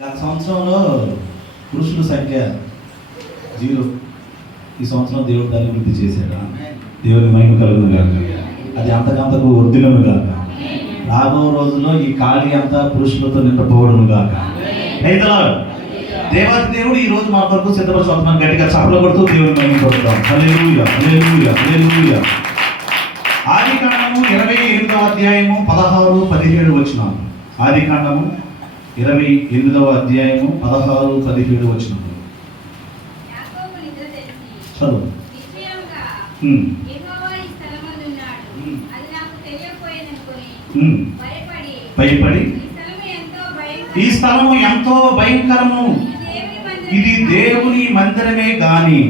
గత సంవత్సరంలో పురుషుల సంఖ్య 0. ఈ సంవత్సరం దేవుడు దాన్ని వృద్ధి చేశాడు. దేవుని మహిమ కలుగును గాక. అది అంతకంతకు వృద్ధిలను గాక. రాబో రోజుల్లో ఈ ఖాళీ అంతా పురుషులతో నింపబోవడం గాక. దేవాది దేవుడు ఈ రోజు మా కొరకు సిద్ధపరచుకుంటున్నాను. గట్టిగా చప్పట్లు కొడుతూ దేవుని మహిమ పడుతున్నాం. హల్లెలూయా, హల్లెలూయా, హల్లెలూయా. ఆదికాండము 28వ అధ్యాయము 16, 17 వచనాలు. ఆదికాండము 28వ అధ్యాయము 16, 17 వచనాలు. చదువు. భయపడి ఈ స్థలము ఎంతో భయంకరము, ఇది దేవుని మందిరమే గాని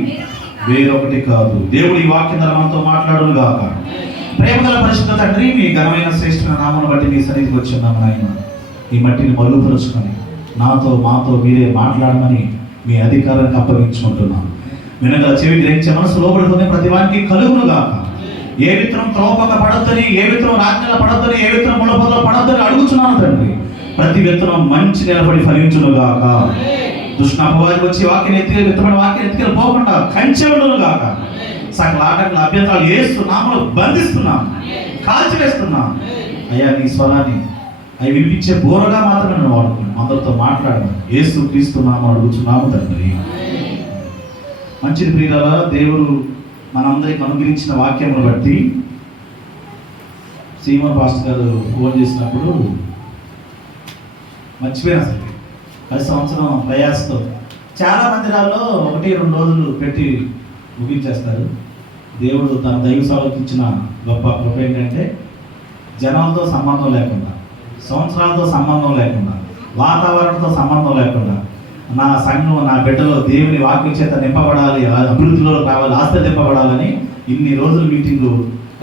వేరొకటి కాదు. దేవుడు ఈ వాక్యం ద్వారా మనతో మాట్లాడును గాక. ప్రేమగల పరిశుద్ధ తండ్రి, మీ ఘనమైన శ్రేష్ఠమైన నామమును బట్టి మీ సన్నిధికి వచ్చున్నాము నాయన. ఈ మట్టిని మరుగుపరుచుకొని మాతో మీరే మాట్లాడమని మీ అధికారానికి అప్పగించుకుంటున్నాను. వినగల చెవి గ్రహించే మనసు లోబడుతుంది ప్రతి వారికి కలుగును గాక. ఏ విత్తనం త్రోపక పడద్దని, ఏ విత్తనం రాజ్యాల పడద్దని, ఏ విత్తనం ముళ్ళపొదలో పడద్దని అడుగుతున్నాను తండ్రి. ప్రతి విత్తనం మంచి నిలబడి ఫలించును గాక. దుష్ట అపవాది వచ్చి వాక్యం ఎత్తుకెళ్ళి విత్తమైన వాక్యం ఎత్తుకెళ్ళి పోకుండా కంచె ఉండును గాక. సకల ఆటంకుల అభ్యంతరాలు యేసు నామములో బంధిస్తున్నాం, కాల్చివేస్తున్నాం. అయ్యా, నీ స్వరాన్ని అవి వినిపించే బోరగా మాత్రమే నేను వాడుకున్నాను. అందరితో మాట్లాడమని యేసు క్రీస్తు నామములో అడుగుచున్నాము తండ్రి. మంచిది ప్రియులారా, దేవుడు మనందరికి అనుగ్రహించిన వాక్యమును బట్టి సీమన్ పాస్టర్ గారు ఫోన్ చేసినప్పుడు మర్చిపోయినా సరే 10 సంవత్సరం ప్రయాసతో చాలా మందిరాల్లో 1-2 రోజులు పెట్టి ముగించేస్తారు. దేవుడు తన దైవ సేవకు ఇచ్చిన గొప్ప కృప ఏంటంటే జనాలతో సంబంధం లేకుండా, సంవత్సరాలతో సంబంధం లేకుండా, వాతావరణంతో సంబంధం లేకుండా నా సంఘం, నా బిడ్డలో దేవుని వాక్యం చేత నింపబడాలి, అభివృద్ధిలో రావాలి, ఆస్వాదింపబడాలని ఇన్ని రోజులు మీటింగు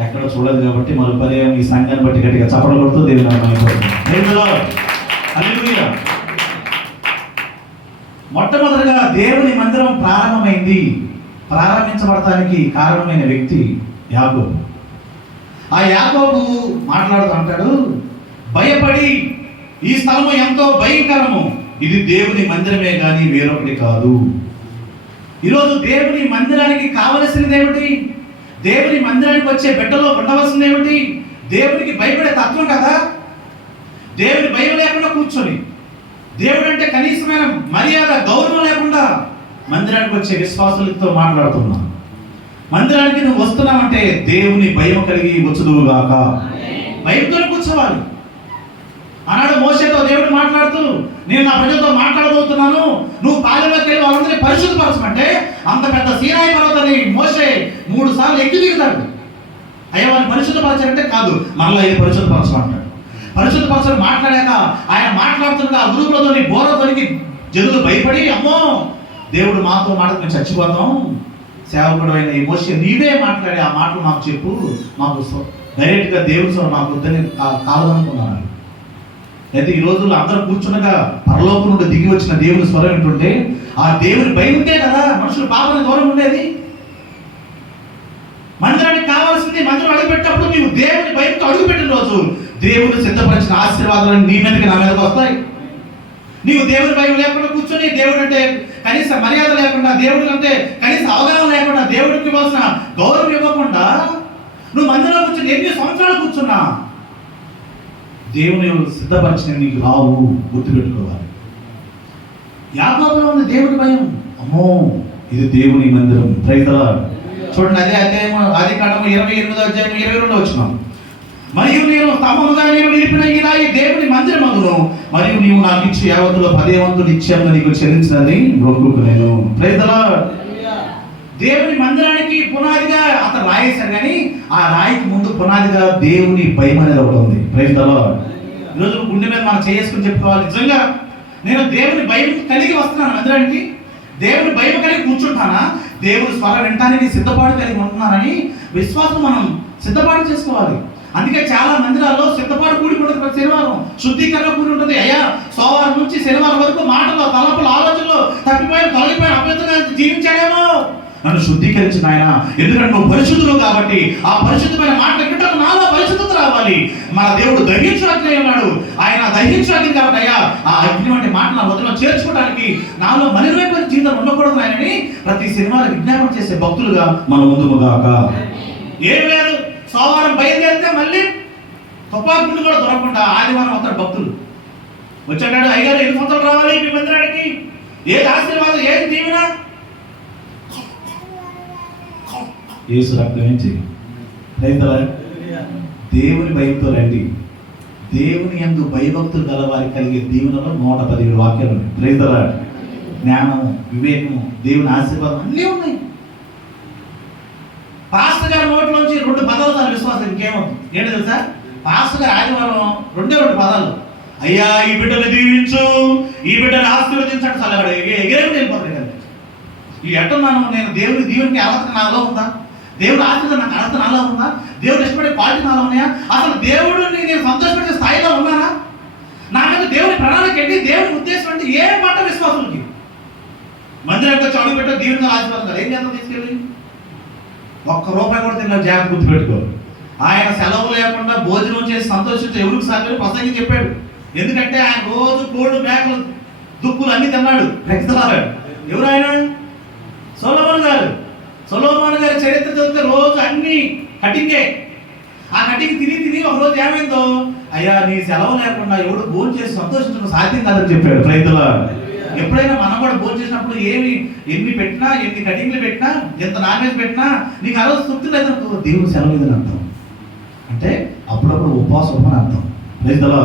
ఎక్కడ చూడదు. కాబట్టి మరో పర్యాయం ఈ సంఘాన్ని బట్టి గట్టిగా చప్పట్లు కొడుతూ దేవుని మొట్టమొదటిగా దేవుని మందిరం ప్రారంభమైంది. ప్రారంభించబడటానికి కారణమైన వ్యక్తి యాకోబు. ఆ యాకోబు మాట్లాడుతూ అంటాడు, భయపడి ఈ స్థలము ఎంతో భయంకరము, ఇది దేవుని మందిరమే కానీ వేరొకటి కాదు. ఈరోజు దేవుని మందిరానికి కావలసినది ఏమిటి? దేవుని మందిరానికి వచ్చే బిడ్డలో ఉండవలసింది ఏమిటి? దేవునికి భయపడే తత్వం కదా. దేవుని భయం లేకుండా కూర్చొని, దేవుడు అంటే కనీసమైన మర్యాద, గౌరవం లేకుండా మందిరానికి వచ్చే విశ్వాసులతో మాట్లాడుతున్నాం. మందిరానికి నువ్వు వస్తున్నావంటే దేవుని భయం కలిగి వచ్చుదువుగాక. భయంతో కూర్చోవాలి. ఆనాడు మోషేతో దేవుడు మాట్లాడుతూ, నేను నా ప్రజలతో మాట్లాడబోతున్నాను, నువ్వు పాలెంలోకి వెళ్ళి వాళ్ళందరినీ పరిశుద్ధపరచమంటే అంత పెద్ద సీనాయి పర్వతాన్ని మోషే 3 సార్లు ఎక్కి దిగుతాడు. అయ్యా, వారిని పరిశుద్ధపరచాలంటే కాదు, మరలా ఇది పరిశుద్ధపరచమంటాడు. పరిశుద్ధపరచని మాట్లాడాక ఆయన మాట్లాడుతున్న ఆ గ్రూపులతోని బోరతోనికి జనులు భయపడి, అమ్మో దేవుడు మాతో మాటలు మేము చచ్చిపోతాం, సేవకుడు అయిన ఈ మోషే నీవే మాట్లాడి ఆ మాటలు మాకు చెప్పు, మాకు డైరెక్ట్గా దేవుడు స్వరం మాకు వద్దని కాలదనుకున్నాను. అయితే ఈ రోజుల్లో అందరూ కూర్చున్నగా పరలోకం నుండి దిగి వచ్చిన దేవుని స్వరం ఏంటంటే ఆ దేవుని భయం ఉంటే కదా మనుషులు పాపానికి దూరం ఉండేది. మందిరానికి కావాల్సింది, మందిరం అడుగుపెట్టినప్పుడు నీవు దేవుని భయంతో అడుగుపెట్టిన రోజు దేవుని సిద్ధపరిచిన ఆశీర్వాదాలు నీ మీదకి, నా మీదకి వస్తాయి. నీవు దేవుని భయం లేకుండా కూర్చొని, దేవుడు అంటే కనీస మర్యాద లేకుండా, దేవుడి అంటే కనీస అవగాహన లేకుండా, దేవుడికి ఇవ్వాల్సిన గౌరవం ఇవ్వకుండా నువ్వు మందిరంలో కూర్చొని ఎన్ని సంవత్సరాలు కూర్చున్నా దేవుని సిద్ధపరిచిన నీకు రావు. గుర్తుపెట్టుకోవాలి. యాకోబులో ఉంది దేవుడి భయం. అమ్మో, ఇది దేవుని మందిరం. Praise the lord. చూడండి, అదే అధ్యాయం ఆదికాండము 28వ అధ్యాయం 22వ వచనం. మరియు నేను తమముగా నేను నిలిపిన ఈ రాయి దేవుని మందిరమగును, మరియు నీవు నాకు ఇచ్చి 50లో 10 వంతులు ఇచ్చాను నీకు చెల్లించినది మొక్కుకునేను. Praise the lord. దేవుని మందిరానికి పునాదిగా అతను రాయేశారు, కానీ ఆ రాయికి ముందు పునాదిగా దేవుని భయం అనేది ఒకటి ఉంది. Praise the lord. ఈరోజు గుండె మీద మనం చేసుకుని చెప్పుకోవాలి, నిజంగా నేను దేవుని భయం కలిగి వస్తున్నాను మందిరానికి, దేవుని భయం కలిగి కూర్చుంటానా, దేవుని స్వరం వినటానికి సిద్ధపాటు కలిగి ఉంటున్నానని విశ్వాసం మనం సిద్ధపాటు చేసుకోవాలి. అందుకే చాలా మందిరాల్లో సిద్ధపాటు కూడి ఉంటుంది. ప్రతి శనివారం శుద్ధీకరణ కూడి ఉంటుంది. అయ్యా, సోమవారం నుంచి శనివారం వరకు మాటలు, తలపులు, ఆలోచనలు తప్పిపోయిన తొలగిపోయిన అభ్యర్థులుగా జీవించాడేమో, నన్ను శుద్ధీకరించిన ఆయన, ఎందుకంటే నువ్వు పరిశుద్ధులు కాబట్టి ఆ పరిశుద్ధమైన మాట వినటం నాలో పరిశుద్ధత రావాలి. మన దేవుడు దహించినట్లే ఉన్నాడు. ఆయన దహించు అగ్ని కాబట్టి అయ్యా ఆ అగ్ని వంటి మాట నా వదిలో చేర్చుకోవడానికి నాలో మలినమైపోయిన జీవితం ఉండకూడదు ఆయనని ప్రతి సినిమాలో విజ్ఞాపన చేసే భక్తులుగా మనం ముందుగాక. ఏం లేదు, సోమవారం బయలుదేరితే మళ్ళీ తుపాకులు కూడా దొరకకుండా ఆదివారం వస్తాడు భక్తులు వచ్చాడు. అయ్యారు 8 సంవత్సరాలు రావాలి మీ మందిరానికి, ఏది ఆశీర్వాదం, ఏది దీవెన, యేసు రక్తమే చేయి. రైతులా దేవుని భయంతో రండి. దేవుని యందు భయభక్తులు గల వారికి కలిగే దీవెనలో 117 వాక్యాలు ఉన్నాయి. రైతులా జ్ఞానము, వివేకము, దేవుని ఆశీర్వాదం అన్నీ ఉన్నాయి. పాస్టర్ గారి నోట్లోంచి 2 పదాలు చాలు విశ్వాసం, ఇంకేమవుతుంది ఏంటి తెలుసా? పాస్టర్ గారు ఆదివారం 2 పదాలు, అయ్యా ఈ బిడ్డను దీవించు, ఈ బిడ్డను ఆశీర్వదించండి. చాలు ఎగిరేమి వెళ్ళిపోతాయి కదా. ఈ ఎట్టున్నాను నేను, దేవుని దీవునికి అర్హత నాలో ఉందా? దేవుడు ఆశీర్వాదం నాకు అర్హత నాలో ఉందా? దేవుడు ఇష్టపడే క్వాలిటీ నాలో ఉన్నాయా? అసలు దేవుడిని నేను సంతోషపడే స్థాయిలో ఉన్నానా? నా మీద దేవుని ప్రణాళిక ఏంటి? దేవుని ఉద్దేశం అంటే ఏ మాట విశ్వాసులకి మందిరానికి వచ్చి అడుగు పెట్టో దీవుని ఆశీర్వాదం కదా. ఏం చేద్దాం తీసుకెళ్ళి? ₹1 కూడా తిన్న జాగ్రత్త గుర్తుపెట్టుకో. ఆయన సెలవు లేకుండా భోజనం చేసి సంతోషించి ఎవరికి సాధ్యం ప్రసంగి చెప్పాడు. ఎందుకంటే ఆయన రోజు కోళ్ళు, మేకలు, దుక్కులు అన్ని తిన్నాడు. ఎవరు ఆయన? సొలొమోను గారు. సొలొమోను గారి చరిత్ర చదివితే రోజు అన్ని కటింగే. ఆ కటింగ్ తిని ఒక రోజు ఏమైందో, అయ్యా నీ సెలవు లేకుండా ఎవడు భోజనం చేసి సంతోషించడం సాధ్యం కాదని చెప్పాడు. రైతుల ఎప్పుడైనా మనం కూడా భోజనం చేసినప్పుడు ఎన్ని పెట్టినా, ఎన్ని కటింగ్లు పెట్టినా, ఎంత నాన్ వెజ్ పెట్టినా నీకు ఆ రోజు తృప్తి లేదనుకో, దేవుడు సెలవు లేదని అర్థం. అంటే అప్పుడప్పుడు ఉపవాసం అని అర్థం. రైతుల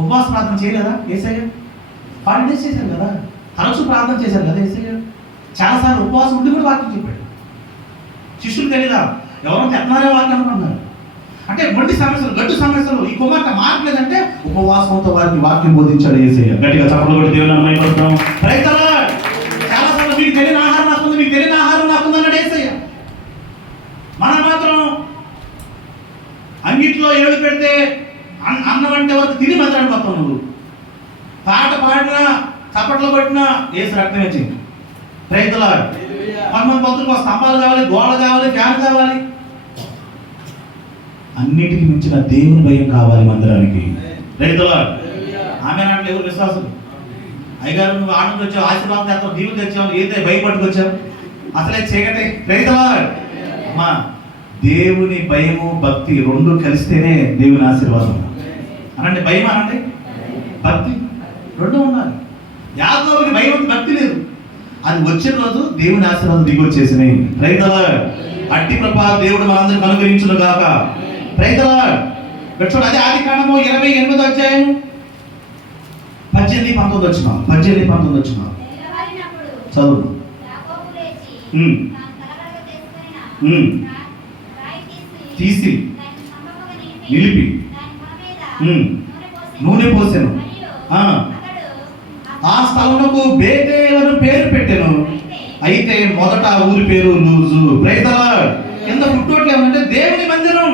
ఉపవాస ప్రార్థన చేయలేదా యేసయ్య? 40 days చేశారు కదా, తరచు ప్రార్థన చేశారు కదా యేసయ్య. చాలాసార్లు ఉపవాసం ఉండి కూడా వాక్యం చెప్పాడు. శిష్యులు తెలీదా? ఎవరైనా ఎట్లారే వాక్యం అనుకుంటున్నారు. అంటే మొండి సమస్యలు, గడ్డు సమస్యలు, ఈ కుమార్తె మారట్లేదంటే ఉపవాసంతో వారికి వాక్యం బోధించాడు యేసయ్య. గట్టిగా చప్పట్లు కొట్టి దేవుని నామమున రైతులా చాలాసార్లు మీకు తెలియని ఆహారం నాకుంది, మీకు తెలియని ఆహారం నాకుంది అన్నాడు యేసయ్య. మనం మాత్రం అంగిట్లో ఏడు పెడితే అన్నం అంటే వరకు తిని మాట్లాడిపోతావు. నువ్వు పాట పాడినా, చప్పట్లు కొట్టినా యేసు రక్తం వచ్చింది. రైతుల కొంతమంది భక్తులకు స్తంభాలు కావాలి, గోడ కావాలి, ఫ్యాన్ కావాలి. అన్నిటికీ మించిన దేవుని భయం కావాలి మందిరానికి. రైతుల ఆమె నాట్లు ఎవరు విశ్వాసం? అయ్యగారు నువ్వు ఆనందం వచ్చావు, ఆశీర్వాదం చేస్తావు, దీవులు తెచ్చావు, ఏదైతే భయపట్టుకొచ్చావు, అసలే చీకటి. రైతుల అమ్మా, దేవుని భయము, భక్తి 2 కలిస్తేనే దేవుని ఆశీర్వాదం. అనండి భయం, అనండి భక్తి, 2 ఉండాలి. యాకోబుకి భయం ఉంది, భక్తి లేదు. అది వచ్చిన రోజు దేవుని ఆశీర్వాదం దిగి వచ్చేసినాయి. రైతుల అట్టి కృప దేవుడు మనందరికి అనుగ్రహించును గాక. రైతుల చూడండి, అదే ఆదికాండము 28వ అధ్యాయం 18-19 వచ్చిన 18-19 వచ్చిన చదువు. తీసి నిలిపి నూనె పోసాను. ఆ స్థలమునకు బేతేలను పేరు పెట్టాను. అయితే మొదట ఆ ఊరి పేరు లూజు. రైతుల కింద పుట్టోట్లు ఏమంటే దేవుని మందిరం.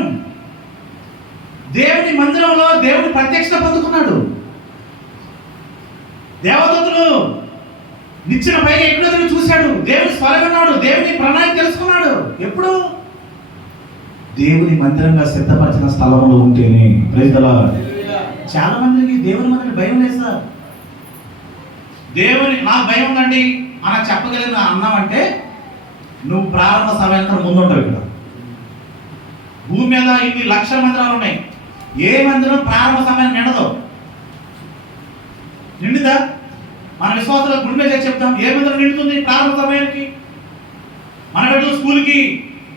దేవుని మందిరంలో దేవుని ప్రత్యక్షత పొందుకున్నాడు. దేవదూతలు నిచ్చెన పైన ఎక్కడో చూశాడు. దేవుని స్వరం విన్నాడు, దేవుని ప్రణాళిక తెలుసుకున్నాడు. ఎప్పుడు? దేవుని మందిరంగా సిద్ధపరిచిన స్థలంలో ఉంటేనే. రైతుల చాలా మందికి దేవుని మందిరం భయం లేదు సార్. దేవుని నాకు భయం ఉందండి మనం చెప్పగలిగిన అన్నామంటే నువ్వు ప్రారంభ సమయానికి ముందు ఉంటావు. ఇక్కడ భూమి మీద ఇన్ని లక్షల మందిరాలు ఉన్నాయి. ఏ మందిరం ప్రారంభ సమయం నిండదు? నిండుదా? మన విశ్వాసాలకు గుండె చేసి చెప్తాం, ఏ మందిరం నిండుతుంది ప్రారంభ సమయానికి? మన బిడ్డలు స్కూల్కి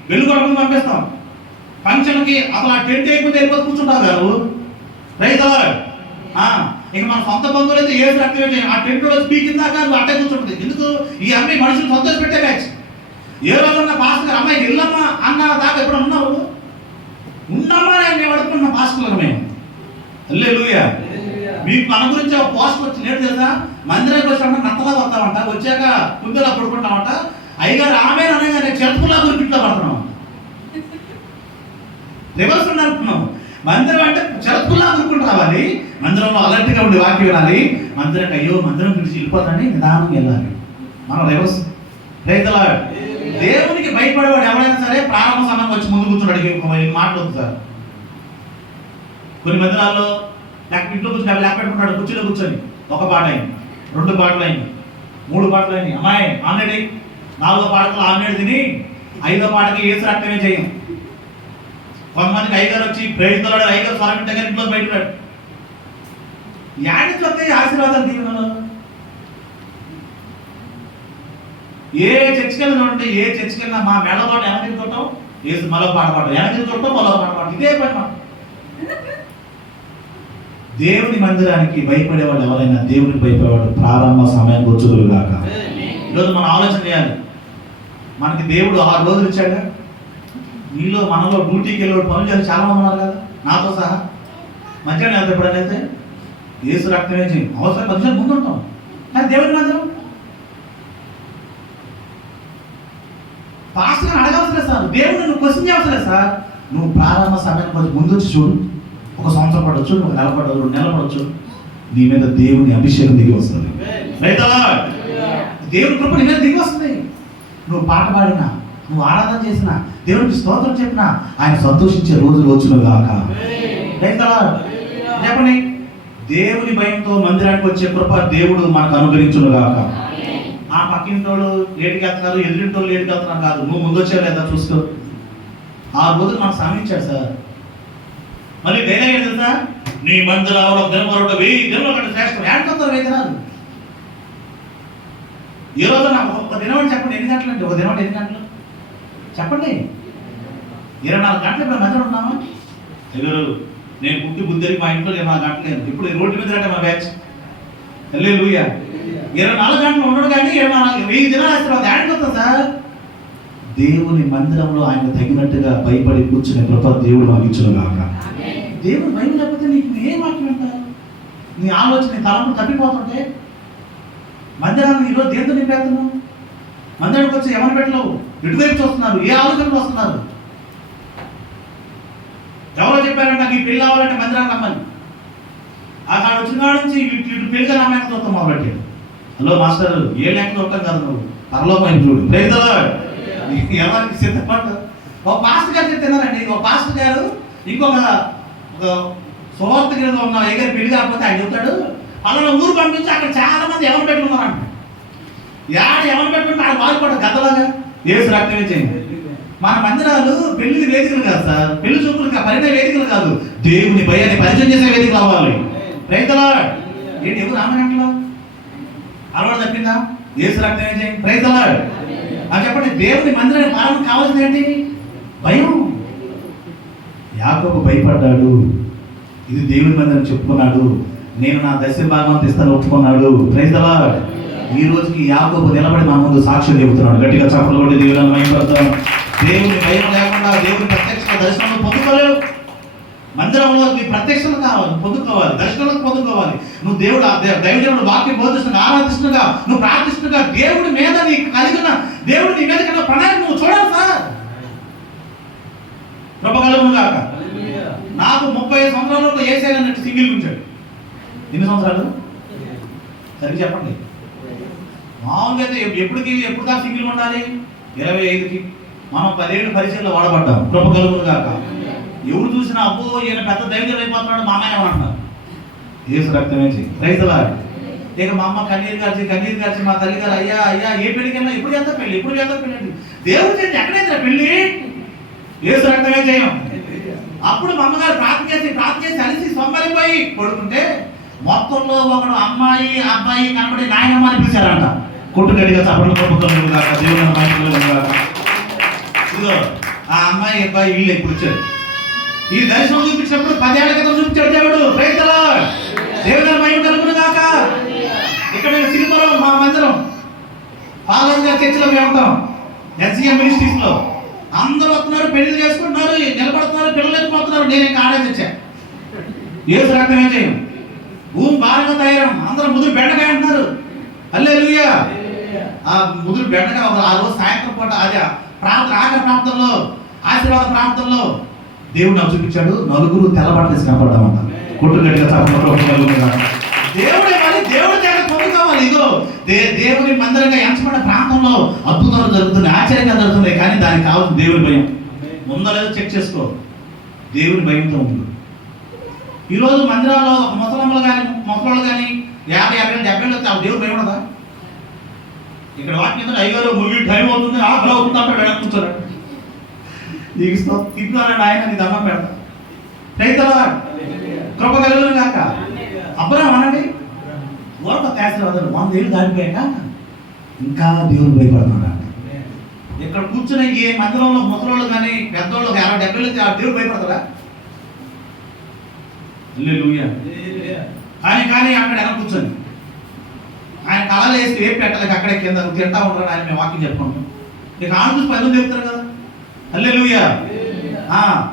వెలుగురకుండా పంపిస్తాం, ఫంక్షన్కి అసలు ఆ టెంట్ అయిపోతే వెళ్ళిపోతే కూర్చుంటారు గారు. రైతుల ఇక మన సొంత బంధువులు అయితే ఏసు రక్తం ఆ టెంట్ రోజు పీకిందాక అట్టే కూర్చుంటుంది. ఎందుకు? ఈ అమ్మాయి మనుషులు సంతోష పెట్టే బ్యాచ్. ఏ రోజున్న పాస్టర్ అమ్మాయికి వెళ్ళమ్మా అన్న దాకా ఎప్పుడు ఉన్నావు? ఉన్నామా నేను అడుగుతున్న పాస్టర్లు మేము. హల్లెలూయా. మీకు మన గురించి ఒక పోస్ట్ వచ్చి నేడు తెలుసా? మందిరానికి వచ్చినప్పుడు నత్తగా వస్తామంట, వచ్చాక కుందలా పడుకుంటామంట. అయ్యగారు ఆమె అనగానే చెరుపులా గురికిట్లో పడుతున్నాం. రివర్స్ అనుకున్నాం. మందిరం అంటే చెరుపులా గురుకుంటూ రావాలి, మందిరంలో అలర్ట్గా ఉండి వాక్యం వినాలి. మందిరం అయ్యో మందిరం గురించి వెళ్ళిపోతానని నిదానం వెళ్ళాలి. మనం రివర్స్. రైతుల దేవునికి భయపడేవాడు ఎవరైనా సరే ప్రారంభ సమయం వచ్చి ముందు కూర్చున్నాడు. మాట్లాడుతుంది సార్, కొన్ని మందిరాల్లో ఇంట్లో కూర్చొని లెక్క పెట్టుకుంటాడు, కుర్చీలో కూర్చొని ఒక పాట అయింది, 2 పాటలు అయింది, 3 పాటలు అయింది, అమ్మాయి ఆల్రెడీ 4వ పాటకు ఆల్రెడీ తిని 5వ పాటకి ఏసు రక్తమే చేయం. కొంతమందికి అయ్యగారు వచ్చి ప్రేరితలాడు, అయ్యగారు స్వరం దగ్గర ఇంట్లో బయటకు యాడికి వస్తాయి ఆశీర్వాదాలు దీవెనలో. ఏ చర్చికి వెళ్ళినా ఉంటే, ఏ చర్చికి వెళ్ళినా మా మెడపాటు వెనక్కి చూడటం, ఏసు మరో పాట పాడటం, వెనక్కి చూడటం మరో పాట పాడటం, ఇదే పని మాట. దేవుని మందిరానికి భయపడేవాడు ఎవరైనా దేవునికి భయపడేవాడు ప్రారంభ సమయం కూర్చుదురు గాక. ఈరోజు మనం ఆలోచన చేయాలి, మనకి దేవుడు 6 రోజులు ఇచ్చాడు. నీలో మనలో డ్యూటీకి వెళ్ళి పనులు చేసి చాలా మంది ఉన్నారు కదా, నాతో సహా. మధ్యాహ్నం వెళ్తే ఎప్పుడైతే ఏసు రక్తమే చేయం, అవసరం 10 నిమిషాలు ముందు ఉంటాం. కానీ దేవుని మందిరం పాస్టర్ అడగవసలే సార్, దేవుడు నువ్వు క్వశ్చన్ చేయవసలే సార్. నువ్వు ప్రారంభ సమయం కొంచెం ముందు వచ్చి చూడు, 1 సంవత్సరం పడవచ్చు, 1 నెల పడవచ్చు, 2 నెలలు పడవచ్చు, నీ మీద దేవుని అభిషేకం దిగి వస్తుంది. దేవుని కృప నీ మీద దిగి వస్తుంది. నువ్వు పాట పాడినా, నువ్వు ఆరాధన చేసినా, దేవునికి స్తోత్రం చెప్పినా ఆయన సంతోషించే రోజులు వచ్చును గాక. చెప్పండి, దేవుని భయంతో మందిరానికి వచ్చే కృప దేవుడు మనకు అనుగ్రహించును గాక. ఆ పక్కింటోళ్ళు లేటుకి వెళ్తున్నారు, ఎదురింటోళ్ళు లేటుకి వెళ్తున్నారు కాదు, నువ్వు ముందు వచ్చావు లేదా చూసుకో. 6 రోజులు మనకు సమయం ఇచ్చాడు సార్. మళ్ళీ డైలాగ్ ఏంటి తెలుసా, నీ మందిరాలు దినమరొక 1000 దినముల కంటే శ్రేష్టం. ఏడుకొస్తారు 1000 దినాలు. ఈ రోజు నాకు ఒక దినం అంటే చెప్పండి, ఎన్ని గంటలు అంటే? ఒక దినం అంటే ఎన్ని గంటలు చెప్పండి? 24 గంటలు ఇప్పుడు మందిరం ఉన్నామా? ఎవరు నేను పుట్టి బుద్ధి మా ఇంట్లో 24 గంటలు లేదు. ఇప్పుడు రోడ్డు మీద అంటే మా బ్యాచ్ హల్లెలూయా 24 గంటలు ఉండడు, కానీ 1000 దినాలు వేస్తారు. ఏడుకొస్తారు సార్. దేవుని మందిరంలో ఆయన తగినట్టుగా భయపడి కూర్చునే కృప దేవుడు మనకి ఇచ్చును గాక. దేవుడు భయం లేకపోతే నీకు ఏం మాట్లాడతారు? నీ ఆలోచన, నీ తలంపులు తప్పిపోతుంటే మందిరాన్ని ఈరోజు దేంతో నింపేస్తున్నావు? మందిరానికి వచ్చి ఎవరిని పెట్టలేవు, ఎటువైపు చూస్తున్నారు, ఏ ఆలోచనలు వస్తున్నారు? ఎవరో చెప్పారంటే నాకు ఈ పెళ్ళి అవ్వాలంటే మందిరాన్ని రమ్మని. అక్కడ వచ్చిన కాడ నుంచి ఇటు పెళ్ళిగా నమ్మకం చూస్తాం మొదలెట్టాడు. హలో మాస్టర్, ఏ లెక్క చూడటం కాదు, నువ్వు పరలోకమైన చూడు. Praise the lord. ఎవరికి సిద్ధపడ్డా? ఒక పాస్టర్ గారు చెప్తున్నారండి, ఒక పాస్టర్ గారు ఇంకొక సువార్త గిరిలో ఉన్న ఏగారి పెళ్లి కాకపోతే ఆయన చెప్తాడు, అలా ఊరు పంపించి అక్కడ చాలా మంది ఎవరు పెట్టుకున్నారంట. ఎవరు పెట్టుకుంటే ఆడ వాళ్ళు కూడా గతలాగా ఏసు రక్తమే చేయండి. మన మందిరాలు పెళ్లి వేదికలు కాదు సార్, పెళ్లి చూపులు పరిణయ వేదికలు కాదు, దేవుని భయాన్ని పరిచయం చేసే వేదికలు అవ్వాలి. Praise the lord. ఏంటి ఎవరు రామగంటలో అలవాటు తప్పిందా? ఏసు రక్తమే చేయండి. Praise the lord. అని చెప్పండి. దేవుని మందిరానికి ప్రారంభం కావాల్సింది ఏంటి? భయం. యాకోబు భయపడ్డాడు, ఇది దేవుని మందిరం చెప్పుకున్నాడు, నేను నా 10వ భాగం ఇస్తాను ఒప్పుకున్నాడు. Praise the lord. ఈ రోజుకి యాకోబు నిలబడి మన ముందు సాక్ష్యం చెబుతున్నాడు. గట్టిగా చప్పట్లు కొట్టి దేవుని మహిమపడతాం. దేవుని భయం లేకుండా దేవుని ప్రత్యక్ష దర్శనంలో పొందుకోలేవు. మందిరంలో నీ ప్రత్యక్షలు కావాలి, పొందుకోవాలి, దర్శనాలకు పొందుకోవాలి. నువ్వు దేవుడు దైవజనుడు వాక్యం బోధిస్తుండగా, ఆరాధిస్తుండగా, నువ్వు ప్రార్థిస్తుండగా దేవుడి మీద నీకు కలిగిన దేవుడు నీ మీద కలిగిన ప్రణాళిక నువ్వు చూడాలి సార్. కృపగలము గాక. నాకు 35 సంవత్సరాలకు ఏసేనట్టు సింగిల్ ఉంచాడు. ఎన్ని సంవత్సరాలు సరిగ్గా చెప్పండి. మామూలుగా అయితే ఎప్పుడు దాకా సింగిల్ ఉండాలి? 25కి. మనం 10 ఏళ్ళు పరిచయంలో వాడబడ్డాం. కృపగలము గాక. ఎవరు చూసినా అబ్బో ఈయన పెద్ద దైవజనుడు అయిపోతున్నాడు మా అమ్మాయి ఏమంటున్నారు. ఏసు రక్తమే చేయి. Praise the lord. ఇక మా అమ్మ కన్నీరు గార్చి మా తల్లి గారు అయ్యా అయ్యా ఏ పెళ్ళికైనా ఎప్పుడు చేస్తా పెళ్ళి, ఎప్పుడు చేస్తా పెళ్ళి. దేవుడు చేసి ఎక్కడైతే పెళ్ళి? ఏసు రక్తమే చేయం. అప్పుడు మా అమ్మగారు ప్రార్థన చేసి అలిసి సొమ్మరిపోయి పడుకుంటే మొత్తంలో ఒకడు అమ్మాయి అబ్బాయి కనబడి నాయనమ్మ అని పిలిచారంట. కొట్టుగడిగా చప్పట్లు కొట్టుకోలేదు కాక, దేవుని మైకులు కాక. ఇదిగో ఆ అమ్మాయి అబ్బాయి వీళ్ళు ఎప్పుడు వచ్చారు. ఈ దర్శనం చూపించినప్పుడు 10 ఏళ్ల క్రితం చూపించాడు దేవుడు. Praise the lord. దేవుని మహిమ కలుగును గాక. ఇక్కడ సిరిపురం మా మందిరం పాలన్ గారి చర్చిలో మేము ఉంటాం. ఎస్సీఎం మినిస్ట్రీస్ లో అందరూ వస్తున్నారు, పెళ్లి చేసుకుంటున్నారు, నిలబడుతున్నారు, పిల్లలు ఎత్తుకుపోతున్నారు. నేను ఇంకా ఆడే తెచ్చా. ఏసు రక్తమే చేయం. భూమి బాగా తయారం. అందరూ ముదురు బెండకాయ అంటున్నారు. హల్లెలూయా. ఆ ముదురు బెండకాయ ఆ రోజు సాయంత్రం పూట అదే ఆఖరి ప్రాంతంలో ఆశీర్వాద ప్రాంతంలో దేవుడు నాకు చూపించాడు. నలుగురు తెల్లబట్టలేసి కనపడ్డామంట. కొట్టుగట్టిగా దేవుడే మరి దేవుడి దగ్గర పొందుకోవాలి. ఇదో దేవుని మందిరంగా ఎంచబడిన ప్రాంతంలో అద్భుతాలు జరుగుతున్నాయి, ఆశ్చర్యంగా జరుగుతున్నాయి. కానీ దానికి కావాల్సిన దేవుని భయం. ముందో లేదో చెక్ చేసుకో. దేవుని భయంతో ఉంది. ఈరోజు మందిరాల్లో ఒక ముసలమ్మలు కానీ ముసలోళ్ళు కానీ 50, 60, 70 వస్తే ఆ దేవుడు భయపడదా? ఇక్కడ వాక్యం అయ్యారు ముగి టైం అవుతుంది, ఆకలి అవుతుంది అంటే వెనక్కి కూర్చోరు. నీకు తింటున్నారండి ఆయన, నీ దండం పెడతా. రైతులా కృప కలుగును కాక. అబ్రాహాము అనండి, ఓర్ప తేసరి వదలు 100 ఏళ్ళు దాటిపోయాక ఇంకా దేవుడు భయపడుతున్నాడు. ఇక్కడ కూర్చుని ఏ మందిరంలో ముసలోళ్ళు కానీ పెద్దోళ్ళు 60, 70 వస్తే ఆ దేవుడు భయపడతారా? కానీ అక్కడ ఎలా కూర్చొని ఆయన కళలు వేసి ఏ పెట్టలేక అక్కడే కింద తింటా ఉంటారు. ఆయన మేము వాక్యం చెప్పుకుంటాం. నీకు ఆడు చూసి పనులు చెప్తారు కదా. హల్లెలూయా.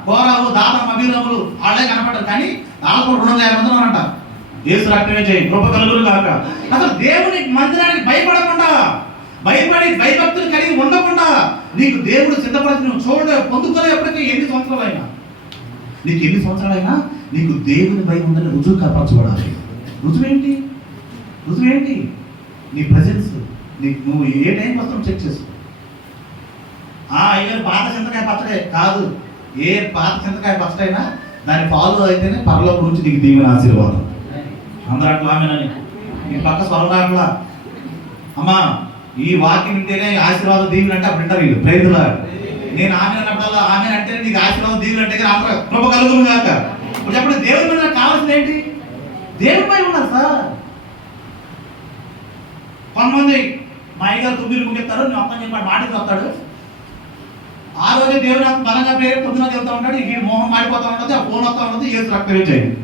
కోరాలు దాదాపు అభిరాములు వాళ్ళే కనపడరు, కానీ వాళ్ళకు 250 మంది అంట. యేసు రక్తమే చేయి, కృప కలుగును గాక. అసలు దేవుని మందిరానికి భయపడకుండా, భయపడి భయభక్తులు కలిగి ఉండకుండా నీకు దేవుడు సిద్ధపరిచి నువ్వు పొందుకోలేప్పటికీ ఎన్ని సంవత్సరాలైనా, నీకు ఎన్ని సంవత్సరాలైనా నీకు దేవుని భయం ఉందని రుజువు కాపార్చబడాలి. రుజువేంటి? నీ ప్రజెన్స్. నువ్వు ఏ టైంకి వస్తావు చెక్ చేసుకో. అయ్యో పాత చింతకాయ పచ్చడే కాదు, ఏ పాత చింతకాయ పచ్చడైనా దాన్ని ఫాలో అయితేనే పరలోకం నుంచి నీకు దీవెన ఆశీర్వాదం. అందరూ అట్లా ఆమెనని నీ పక్క స్వరరాట్లా అమ్మా ఈ వాక్యం వింటేనే ఆశీర్వాదం దీవెన అంటే అప్పుడు వింటారు వీళ్ళు. ప్రైజులా నేను ఆమె అన్నప్పుడల్లా ఆమె అంటే నీకు ఆశీర్వాదం దీవెన అంటే అందరూ కృప కలుగును గాక. ఇప్పుడు చెప్పండి, దేవుడి మీద కావాల్సింది ఏంటి? దేవుడిపై ఉన్నారు సార్. కొంతమంది మా అయ్యగారు 9 ముగిస్తారు, నేను అప్పని చెప్పాడు మాటకి వస్తాడు. ఆ రోజే దేవుడు నాకు బలంగా పేరు పొద్దున వెళ్తూ ఉంటాడు, ఈ మోహం మాడిపోతూ ఉంటుంది, ఆ ఫోన్ వస్తూ ఉంటుంది, ఏసు రక్తమే చేయండి.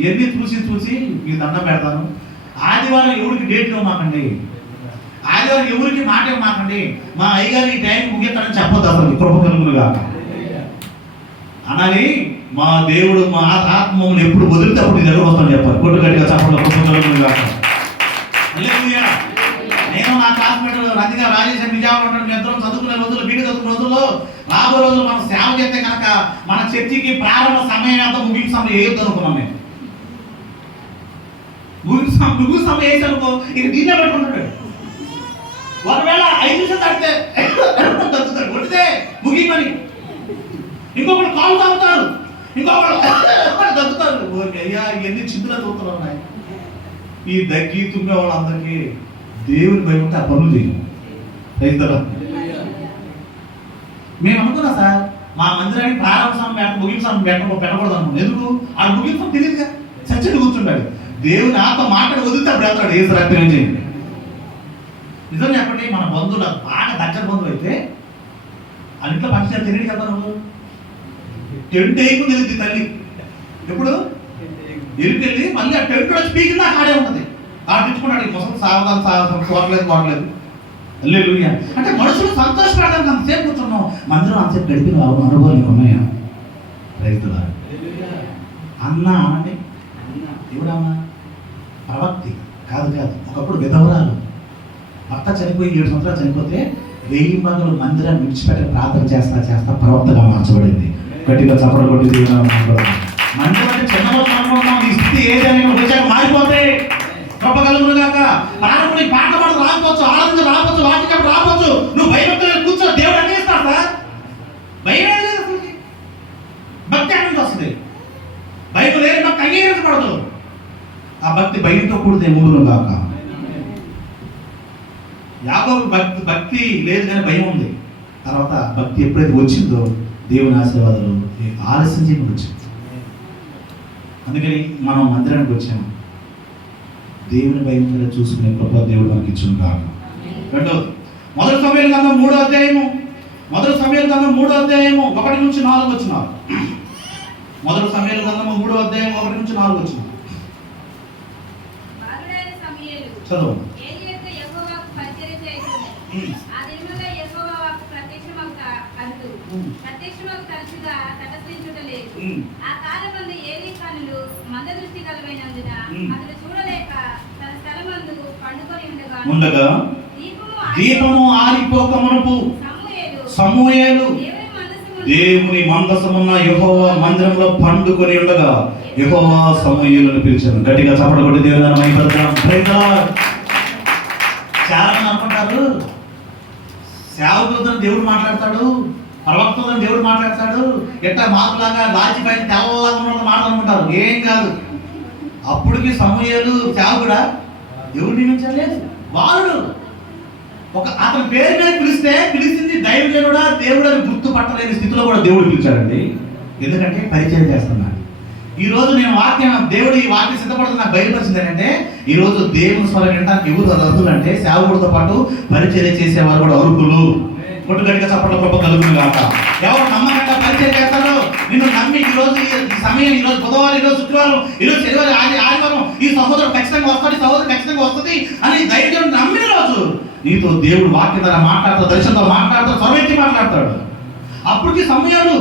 ఇవన్నీ చూసి మీకు దండం పెడతాను. ఆదివారం ఎవరికి డేట్ ఇవ్వమాకండి, ఆదివారం ఎవరికి మాట ఇవ్వమాకండి. మా అయ్యగారు ఈ టైం ముగిస్తాడని చెప్పొద్దు. అసలు కృప కలుగునుగా అనాలి. మా దేవుడు మా ఆత్మను ఎప్పుడు వదిలితే అప్పుడు దగ్గర వస్తాను చెప్పాలి. కొట్టు గట్టిగా చెప్పండి, కృప కలుగునుగా. నేను నా క్లాస్మేట్ రంజిగా రాజేష్ విజయవాడ ఇద్దరం చదువుకునే రోజులు, వీడి చదువుకునే రోజుల్లో రాబో రోజులు మనం సేవ చేస్తే కనుక మన చర్చికి ప్రారంభ సమయం అంతా ముగింపు సమయం వేయొద్దు అనుకున్నాం. మేము ముగింపు సమయం వేసానుకో ఇక దీన్నే పెట్టుకుంటాడు. ఒకవేళ 5 నిమిషాలు తడితే తగ్గుతాడు, కొడితే ముగింపని. ఇంకొకరు కాలు తాగుతారు, ఇంకొకరు తగ్గుతారు. అయ్యా ఇవన్నీ చింతలు చూస్తూ ఉన్నాయి. ఈ దగ్గి తుమ్మే వాళ్ళందరికీ దేవుని భయం ఉంటే ఆ పనులు చేయం. రైతురా మేము అనుకున్నా సార్, మా మందిరానికి ప్రారంభ సమయం ముగింపు సమయం పెట్టకూడదు అనుకున్నాం. ఎందుకు? ఆ ముగింపు సమయం తెలియదుగా, చచ్చడి కూర్చుంటాడు. దేవుని ఆత్మ మాట్లాడి వదిలితే అప్పుడు వెళ్తాడు. ఏసు రక్తమే చేయండి. నిజం చెప్పండి, మన బంధువులు బాగా దగ్గర బంధువు అయితే వాళ్ళ ఇంట్లో ఫంక్షన్ తెలియదు కదా. నువ్వు టెంట్ వేయకుండా తెలియదు తల్లి. ఎప్పుడు వెళ్ళి మళ్ళీ ఆ టెంట్ వచ్చి పీకిందా ఆడే ఉంటుంది. ఆడించుకున్నాడు ముసలి సావదాలు కోరలేదు. హల్లెలూయా. అంటే మనుషులు సంతోషపడడానికి అంతసేపు కూర్చున్నాం, మందిరం అంతసేపు గడిపిన అనుభవం నీకు ఉన్నాయా? రైతులా అన్న అనండి. ఎవడమ్మా? ప్రవక్తి కాదు. ఒకప్పుడు విధవరాలు, భర్త చనిపోయి 7 సంవత్సరాలు చనిపోతే 1000 మందులు మందిరాన్ని విడిచిపెట్టి ప్రార్థన చేస్తా ప్రవక్తగా మార్చబడింది. గట్టిగా చప్పట్లు కొట్టి మందిరం అంటే చిన్న ఈ స్థితి ఏదైనా వచ్చాక మారిపోతే కృప కలుగును గాక. ప్రారంభం పాట పాట రాకపోవచ్చు, ఆనందం రాకపోవచ్చు, వాక్యం రాకపోవచ్చు, నువ్వు భయభక్తులు కూర్చో, దేవుడు అన్నీ ఇస్తాడు సార్. భయం లేదు అసలు. భక్తి అనేది వస్తుంది. భయం లేని భక్తి అంగీకరించబడదు. ఆ భక్తి భయంతో కూడితే ముందును గాక. యాకోబు భక్తి లేదు కానీ భయం ఉంది. తర్వాత భక్తి ఎప్పుడైతే వచ్చిందో దేవుని ఆశీర్వాదాలు ఆలస్యం చేయకుండా వచ్చింది. అందుకని మనం మందిరానికి వచ్చాము. దేవుని భయం మీద చూసుకునే కృప దేవుడు మనకి ఇచ్చును కాక. రెండవది మొదటి సమయాల గ్రంథం 3వ అధ్యాయము 1 నుంచి 4 వచనాలు. మొదటి సమయాల గ్రంథం 3వ అధ్యాయం 1 నుంచి 4 వచనాలు చదువు. ఉండగా దీపము ఆరిపోక మునుపు సమూయేలు దేవుని మందసమున్న యెహోవా మందిరంలో పండుకొని ఉండగా యెహోవా సమూయేలును పిలిచాను. గట్టిగా చప్పట్లు కొట్టి దేవుని మహిమపడతాం. చాలా మంది అనుకుంటారు సేవకులతో దేవుడు మాట్లాడతాడు, ప్రవక్తలను దేవుడు మాట్లాడతాడు, ఎట్లా మాకులాగా లాచి పైన తెల్లగా ఉన్న మాట్లాడుకుంటారు. ఏం కాదు. అప్పటికి సమూయేలు సేవకుడా, దేవుడు నియమించలేదు, వాడు అతని పేరు మీద పిలిచింది దైవజనుడా దేవుడు అని గుర్తుపట్టలేని స్థితిలో కూడా దేవుడు పిలిచాడండి. ఎందుకంటే పరిచయం చేస్తున్నాడు. ఈ రోజు నేను దేవుడు ఈ వాక్యం సిద్ధపడుతున్న నాకు బయలుపరిచింది ఏంటంటే, ఈ రోజు దేవుని స్వరం వినడానికి ఎవరు అర్హులు అంటే సేవకుడితో పాటు పరిచయం చేసేవారు కూడా అర్హులు. కొట్టు గడిగా చప్పట్ల కృప కలుగుతుంది కాక. ఎవరు నమ్మకంగా పరిచయం చేస్తారో, నిన్ను నమ్మి ఈ రోజు సమయం, ఈ రోజు బుధవారం, ఈ రోజు శుక్రవారం, ఈ రోజు శనివారం, ఆదివారం ఈ సహోదరుడు ఖచ్చితంగా వస్తాడు, ఈ సహోదరు ఖచ్చితంగా వస్తుంది అని ధైర్యం నమ్మిన రోజు నీతో దేవుడు వాక్య ద్వారా మాట్లాడతాడు, దర్శనంతో మాట్లాడతాడు, స్వరమెత్తి మాట్లాడతాడు. అప్పటికి సమయాలు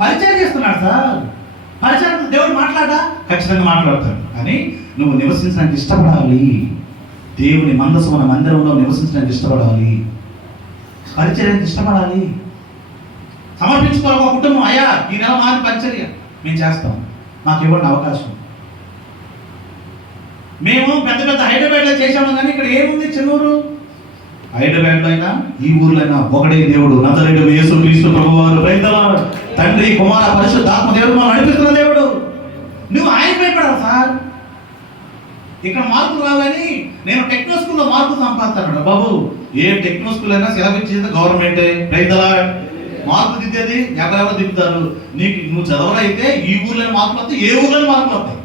పరిచయం చేస్తున్నాడు సార్. పరిచయం దేవుడు మాట్లాడా ఖచ్చితంగా మాట్లాడతాడు. కానీ నువ్వు నివసించడానికి ఇష్టపడాలి, దేవుని మందసమున మందిరంలో నివసించడానికి ఇష్టపడాలి, పరిచర్యకి ఇష్టపడాలి. సమర్పించుకోవాలి ఒక కుటుంబం. అయ్యా ఈ నెల మాది పరిచర్య మేము చేస్తాం, మాకు ఇవ్వండి అవకాశం. మేము పెద్ద పెద్ద హైదరాబాద్లో చేసాము, కానీ ఇక్కడ ఏముంది? చిన్నూరు. హైదరాబాద్లో అయినా ఈ ఊర్లో అయినా ఒకటే దేవుడు, నజరేయుడు యేసుక్రీస్తు ప్రభువారు, రైతువారు, తండ్రి కుమార పరిశుద్ధాత్మ దేవుడు మనం నడిపిస్తున్న దేవుడు. నువ్వు ఆయన భయపడాలి సార్. ఇక్కడ మార్కులు రావాలని నేను టెక్నో స్కూల్లో మార్కులు సంపాదిస్తాను. బాబు ఏ టెక్నో స్కూల్ అయినా సెలవు ఇచ్చేది గవర్నమెంటే. రైతులా మార్కులు దిద్దేది ఎవరెవరు దిద్దుతారు? నువ్వు చదవరా అయితే ఈ ఊర్లో మార్కులు వస్తాయి, ఏ ఊర్లో మార్కులు వస్తాయి.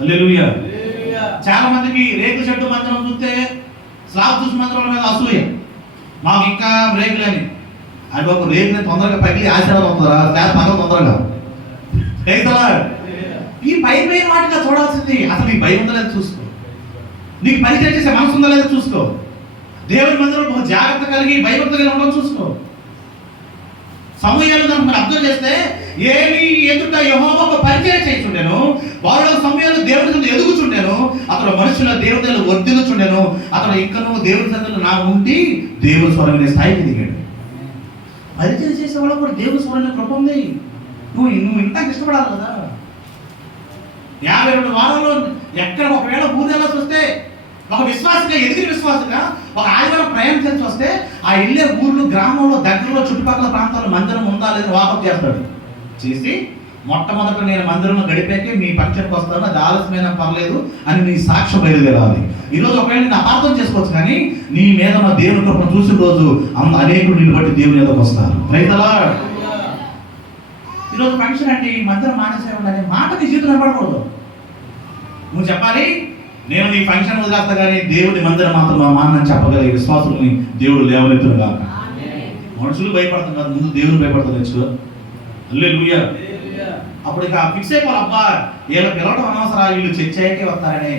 హల్లెలూయా. చాలా మందికి రేకుల షెడ్డు మందిరం చూస్తే, స్లాబ్ చూసి మందిరం మీద అసూయ, మాకు ఇంకా రేకులని. అది ఒక రేకుని తొందరగా పగిలి ఆశీర్వాదం అవుతుందా? స్లాబ్ పగల తొందరగా. రైతులా ఈ పైన వాటిగా చూడాల్సింది. అసలు నీకు భయం ఉందా లేదా చూసుకో, నీకు పరిచయం చేసే మనసు ఉందా లేదా చూసుకో, దేవుని మందిరం జాగ్రత్త కలిగి భయభక్తి కలిగి ఉండడం చూసుకో. సమూయేలు మనం అబ్జర్వ్ చేస్తే ఏమి ఎదుట యెహోవాకు పరిచయం చేస్తుండేను, వారిలో సమూయేలు దేవుని కింద ఎదుగుచుండేను, అతడు మనుషుల దేవతలు వర్ధిల్లుచుండెను, అతడు ఇంకనూ దేవుని సన్నిధిలో నా ఉండి దేవుని స్వరం స్థాయికి దిగాడు. పరిచయం చేసేవాళ్ళు కూడా దేవుని స్వరం కృప ఉంది. నువ్వు ఇంతకు ఇష్టపడాలి కదా. 52 వారాల్లో ఎక్కడ ఒకవేళ ఊరేళ్ళాల్సి వస్తే, ఒక విశ్వాసగా ఎదిగిన విశ్వాసగా ఒక ఆదివారం ప్రయాణించాల్సి వస్తే, ఆ వెళ్ళే ఊర్లు గ్రామంలో దగ్గరలో చుట్టుపక్కల ప్రాంతాల్లో మందిరం ఉందా లేదా వాకప్ చేస్తాడు. చేసి మొట్టమొదట నేను మందిరంలో గడిపాకే మీ ఫంక్షన్కి వస్తాను, అది ఆలస్యమైనా పర్లేదు అని నీ సాక్ష్యం బయలుదేరాలి. ఈరోజు ఒకవేళ నేను అపార్థం చేసుకోవచ్చు, కానీ నీ మీద ఉన్న దేవుని కృపను చూసిన రోజు అనేకులు నిన్ను బట్టి దేవుని మీదకి వస్తారు. రైతులా ఈరోజు ఫంక్షన్ అంటే ఈ మందిరం మానేసేవాడు అనే మాట నీ జీవితం నిలబడకూడదు. నువ్వు చెప్పాలి, నేను నీ ఫంక్షన్ వదిలేస్తా కానీ దేవుడి మందిరం మాత్రం మా మానని చెప్పగలిగే విశ్వాసుల్ని దేవుడు లేవనెత్తును కాక. మనుషులు భయపడతాం కాదు, ముందు దేవుని భయపడతాం తెచ్చుకో. హల్లెలూయా. అప్పుడు ఇక ఫిక్స్ అయిపోవాలి, అబ్బా వీళ్ళ పిలవడం అనవసరా, వీళ్ళు చర్చకే వస్తారనే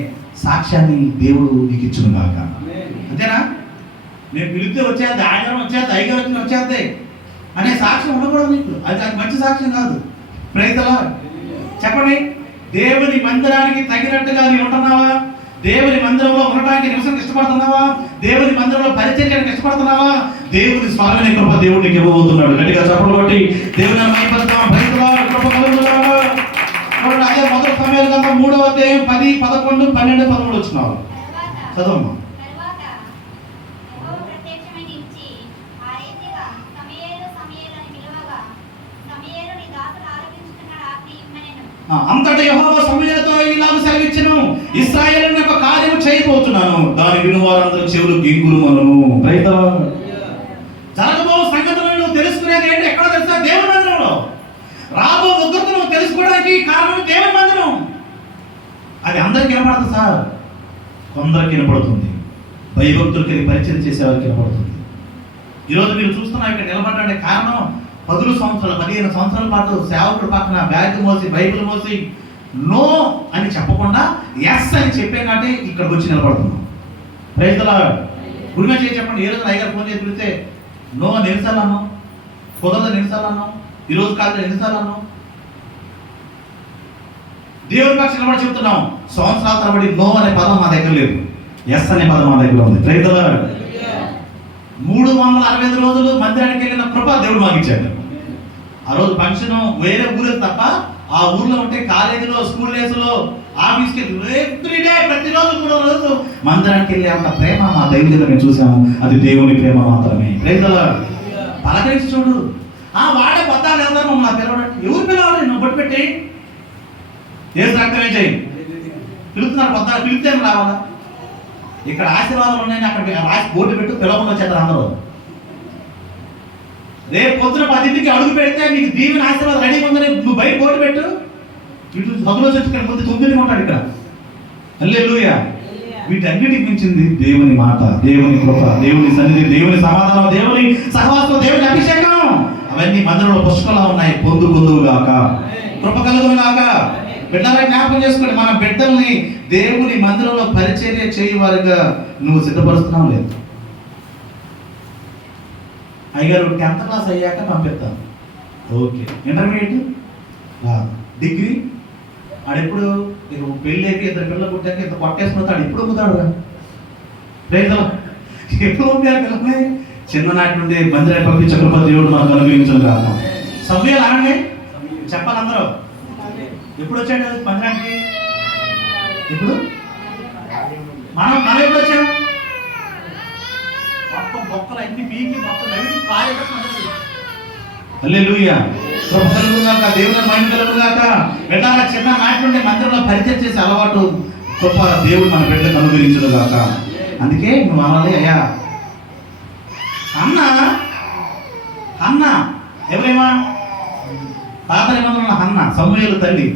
సాక్ష్యాన్ని దేవుడు నీకు ఇచ్చును కాక. అంతేనా? నేను పిలిస్తే వచ్చేది, ఆదివారం వచ్చేది, ఐదు వచ్చేది అనే సాక్ష్యం ఉండకూడదు నీకు. అది మంచి సాక్ష్యం కాదు. Praise the lord. చెప్పండి, దేవుని మందిరానికి తగినట్టుగా నీవు ఉంటున్నావా? దేవుని మందిరంలో ఉండటానికి నివసం ఇష్టపడుతున్నావా? దేవుని మందిరంలో పరిచర్యకు ఇష్టపడుతున్నావా? దేవుని స్వామిని కృప దేవుడు నీకు ఇవ్వబోతున్నాడు. గట్టిగా చప్పట్లు కొట్టి దేవుని మహిమపరుద్దాం. Praise the Lord. కృప కలుగునుగాక. అదే మొదటి సమయాల కన్నా 3వ అధ్యాయం 10, 11, 12, 13 వచ్చినారు. చదవమ్మా. అంతటా యెహోవా సమూయేలుతో ఇలాగ సెలవిచ్చెను, ఇశ్రాయేలు యొక్క కార్యము చేయబోతున్నాను, దాని వినువారందరూ చెవులు గింగురుమనును. జరగబో సంగతులను తెలుసుకునేది ఏంటి? ఎక్కడ తెలుసా? దేవుని మందిరంలో. రాబో ఉగ్రతను తెలుసుకోవడానికి కారణం దేవుని మందిరం. అది అందరికి వినపడుతుంది సార్, కొందరికి వినపడుతుంది, భయభక్తులకి పరిచయం చేసేవారికి వినపడుతుంది. ఈరోజు మీరు చూస్తున్నా ఇక్కడ నిలబడడానికి కారణం 10 సంవత్సరాలు 15 సంవత్సరాల పాటు సేవకుడు పక్కన బ్యాగ్ మోసి బైబిల్ మోసి నో అని చెప్పకుండా ఎస్ అని చెప్పే కాబట్టి ఇక్కడికి వచ్చి నిలబడుతున్నాం. Praise the Lord. గుడిగా చేసి చెప్పండి, ఏ రోజు అయ్యగారు ఫోన్ చేసి పిలిస్తే నో అని ఎన్నిసార్లు అన్నాం? కుదరదు ఎన్నిసార్లు అన్నాం? ఈరోజు కాదు ఎన్నిసార్లు అన్నాం? దేవుని పక్షం నిలబడి చెప్తున్నాం. సంవత్సరాల తరబడి నో అనే పదం మా దగ్గర లేదు, ఎస్ అనే పదం మా దగ్గర ఉంది. Praise the lord. 365 రోజులు మందిరానికి వెళ్ళిన కృప దేవుడు మాకు ఇచ్చాడు. ఆ రోజు ఫంక్షన్ వేరే ఊరే తప్ప ఆ ఊర్లో ఉంటే కాలేజీలో, స్కూల్ డేస్లో, ఆఫీస్కి ఎవ్రీడే ప్రతిరోజు 3 రోజులు మందిరానికి వెళ్ళే అంత ప్రేమ మా దైవజనులు మేము చూసాము. అది దేవుని ప్రేమ మాత్రమే. Praise the lord. పలకరించి చూడు. వాడే పొద్దాలు వెళ్తాను నా పిల్లవాడు. ఎవరు పిలవాలి? నువ్వు బొట్టు పెట్టి ఏసు రక్తమే చేయి పిలుస్తున్నారు. పొద్దాలు పిలిస్తే రావాలా? ఇక్కడ ఆశీర్వాదాలు ఉన్నాయని అక్కడ రాసి బోర్డు పెట్టు, పిలవకుండా వచ్చేస్తారు అందరూ. రేపు పొద్దున 10ంటికి అడుగు పెడితే నీకు దీవెన ఆశీర్వాదం రెడీగా ఉందని నువ్వు బయట బోర్డు పెట్టు. ఇటు పదులో వచ్చి ముందు 9 ఉంటాడు ఇక్కడ. హల్లెలూయా. వీటన్నిటికి మించింది దేవుని మాట, దేవుని కృప, దేవుని సన్నిధి, దేవుని సమాధానం, దేవుని సహవాసం, దేవుని అభిషేకం. అవన్నీ మందిరంలో పుష్కలా ఉన్నాయి. పొందుగాక, కృప కలుగునుగాక. బిడ్డలా జ్ఞాపకం చేసుకోండి, మన బిడ్డల్ని దేవుని మందిరంలో పరిచర్య చేయవారుగా నువ్వు సిద్ధపరుస్తున్నావు లేదు. అయ్యారు 10th క్లాస్ అయ్యాక పంపిస్తాను, ఓకే. ఇంటర్మీడియట్, డిగ్రీ, ఆడెప్పుడు పెళ్ళి అయితే 2 పిల్లలు పుట్టాక ఇంత కొట్టేసుకుంటాడు. ఎప్పుడు అమ్ముతాడు రైతులు? ఎప్పుడు పంపారు పిల్లల్ని? చిన్ననాటి నుండి మందిరాన్ని పంపించే కృప దేవుడు మనకు అనుభవించదు కాదు. సమయాలు ఆడండి చెప్పాలి అందరూ. ఎప్పుడు వచ్చాడు మందిరానికి? ఇప్పుడు మనం ఎప్పుడు వచ్చాం? మొత్తం బొక్కలు అన్ని పీకి మొత్తం నవ్వి పారేటప్పుడు. హల్లెలూయా. కృప కలుగుగాక, దేవుని మహిమ కలుగుగాక. బిడ్డల చిన్న నాటి నుండి మందిరంలో పరిచయం చేసే అలవాటు గొప్ప దేవుడు మన బిడ్డకు అనుగ్రహించుగాక. అందుకే నువ్వు అనాలి, అయ్యా అన్న ఎవరేమా పాత నిబంధనలో అన్న సమూయేలు తల్లి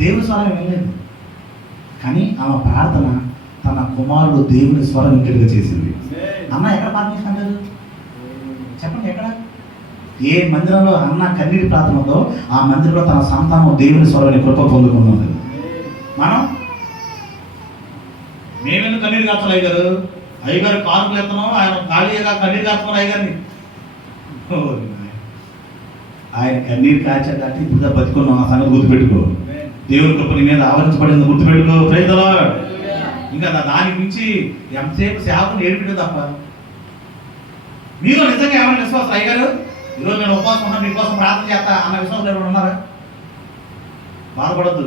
దేవుని స్వరం వినలేదు, కానీ ఆమె ప్రార్థన తన కుమారుడు దేవుని స్వరం ఇంటిగా చేసింది. అన్న ఎక్కడ ప్రార్థించారు చెప్పండి? ఎక్కడ? ఏ మందిరంలో అన్న కన్నీటి ప్రార్థన ఉందో ఆ మందిరంలో తన సంతానం దేవుని స్వరాన్ని కృప పొందుకున్నది. మేమెందుకు కన్నీరు కాస్తాం? అయ్యగారు కారుకు ఎత్తనం, ఆయన ఖాళీగా కన్నీరు కాస్తున్నాం అయ్యగారిని. ఆయన కన్నీరు కాచేటట్టు ఇప్పుడు బతుకున్నాం. ఆ సంగతి గుర్తుపెట్టుకో. దేవుని కృప నీ మీద ఆవరించబడింది, గుర్తుపెట్టుకో. Praise the lord. ఇంకా దానికి మించి ఎంతసేపు సేవకుని ఏడిపించదు తప్ప. మీలో నిజంగా ఎవరైనా విశ్వాసం అయ్యగారు ఈరోజు నేను ఉపవాసం ఉన్నా మీకోసం ప్రార్థన చేస్తా అన్న విశ్వాసం ఎవరు ఉన్నారా? బాధపడద్దు.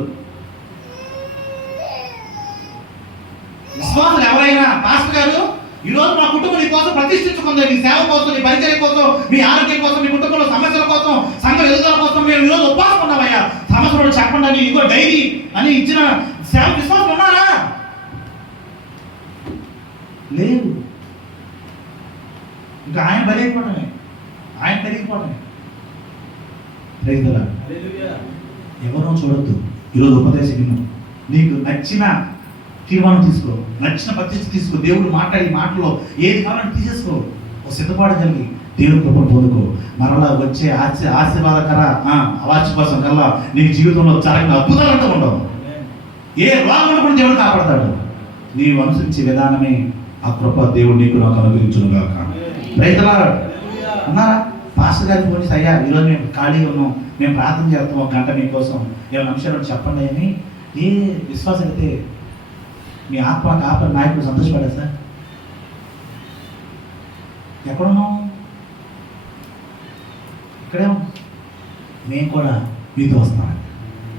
విశ్వాసులు ఎవరైనా పాస్టర్ గారు ఈరోజు మా కుటుంబం నీ కోసం ప్రతిష్ఠించుకుంది, నీ సేవ కోసం, నీ పరిచయం కోసం, మీ ఆరోగ్యం కోసం, మీ కుటుంబంలో సమస్యల కోసం, సంఘ ఎదుగుదల కోసం మేము ఈరోజు ఉపవాసం ఉన్నామయ్యా, సమస్యలు చెప్పండి అని ఇంకో డైరీ అని ఇచ్చిన సేవ విశ్వాసం ఉన్నారా? లేదు. ఇంకా ఆయన బలైపోవటమే, ఆయన పెరిగిపోవటమే. Praise the lord. ఎవరో చూడొద్దు. ఈరోజు ఉపదేశం విను, నీకు నచ్చిన తీర్మానం తీసుకో, నచ్చిన పద్ధతి తీసుకో. దేవుడు మాట్లాడి మాటలో ఏది కావాలని తీసేసుకో. ఒక సిద్ధపాటు కలిగి దేవుని కృపను పొందుకో. మరలా వచ్చే ఆశీర్వాదకర అవార్డ్స్ కోసం కల్లా నీకు జీవితంలో చాలా అద్భుతాలంటూ ఉండవు. ఏ రోగం కూడా దేవుడు కాపాడతాడు. నీవు అనుసరించే విధానమే ఆ కృప దేవుడు నీకు నాకు అనుగ్రహించును గాక. Praise the lord. అన్నారా? పాస్టర్ గారికి ఫోన్ చేసి, అయ్యా ఈరోజు మేము ఖాళీగా ఉన్నాం, మేము ప్రార్థన చేస్తాం, 1 గంట మీకోసం ఏమైనా అంశాలు చెప్పండి అని. ఏ విశ్వాసం అయితే మీ ఆత్మ కాపరి నాయకుడు సంతోషపడా సార్? ఎక్కడున్నాం? ఇక్కడే. మేము కూడా మీతో వస్తాం,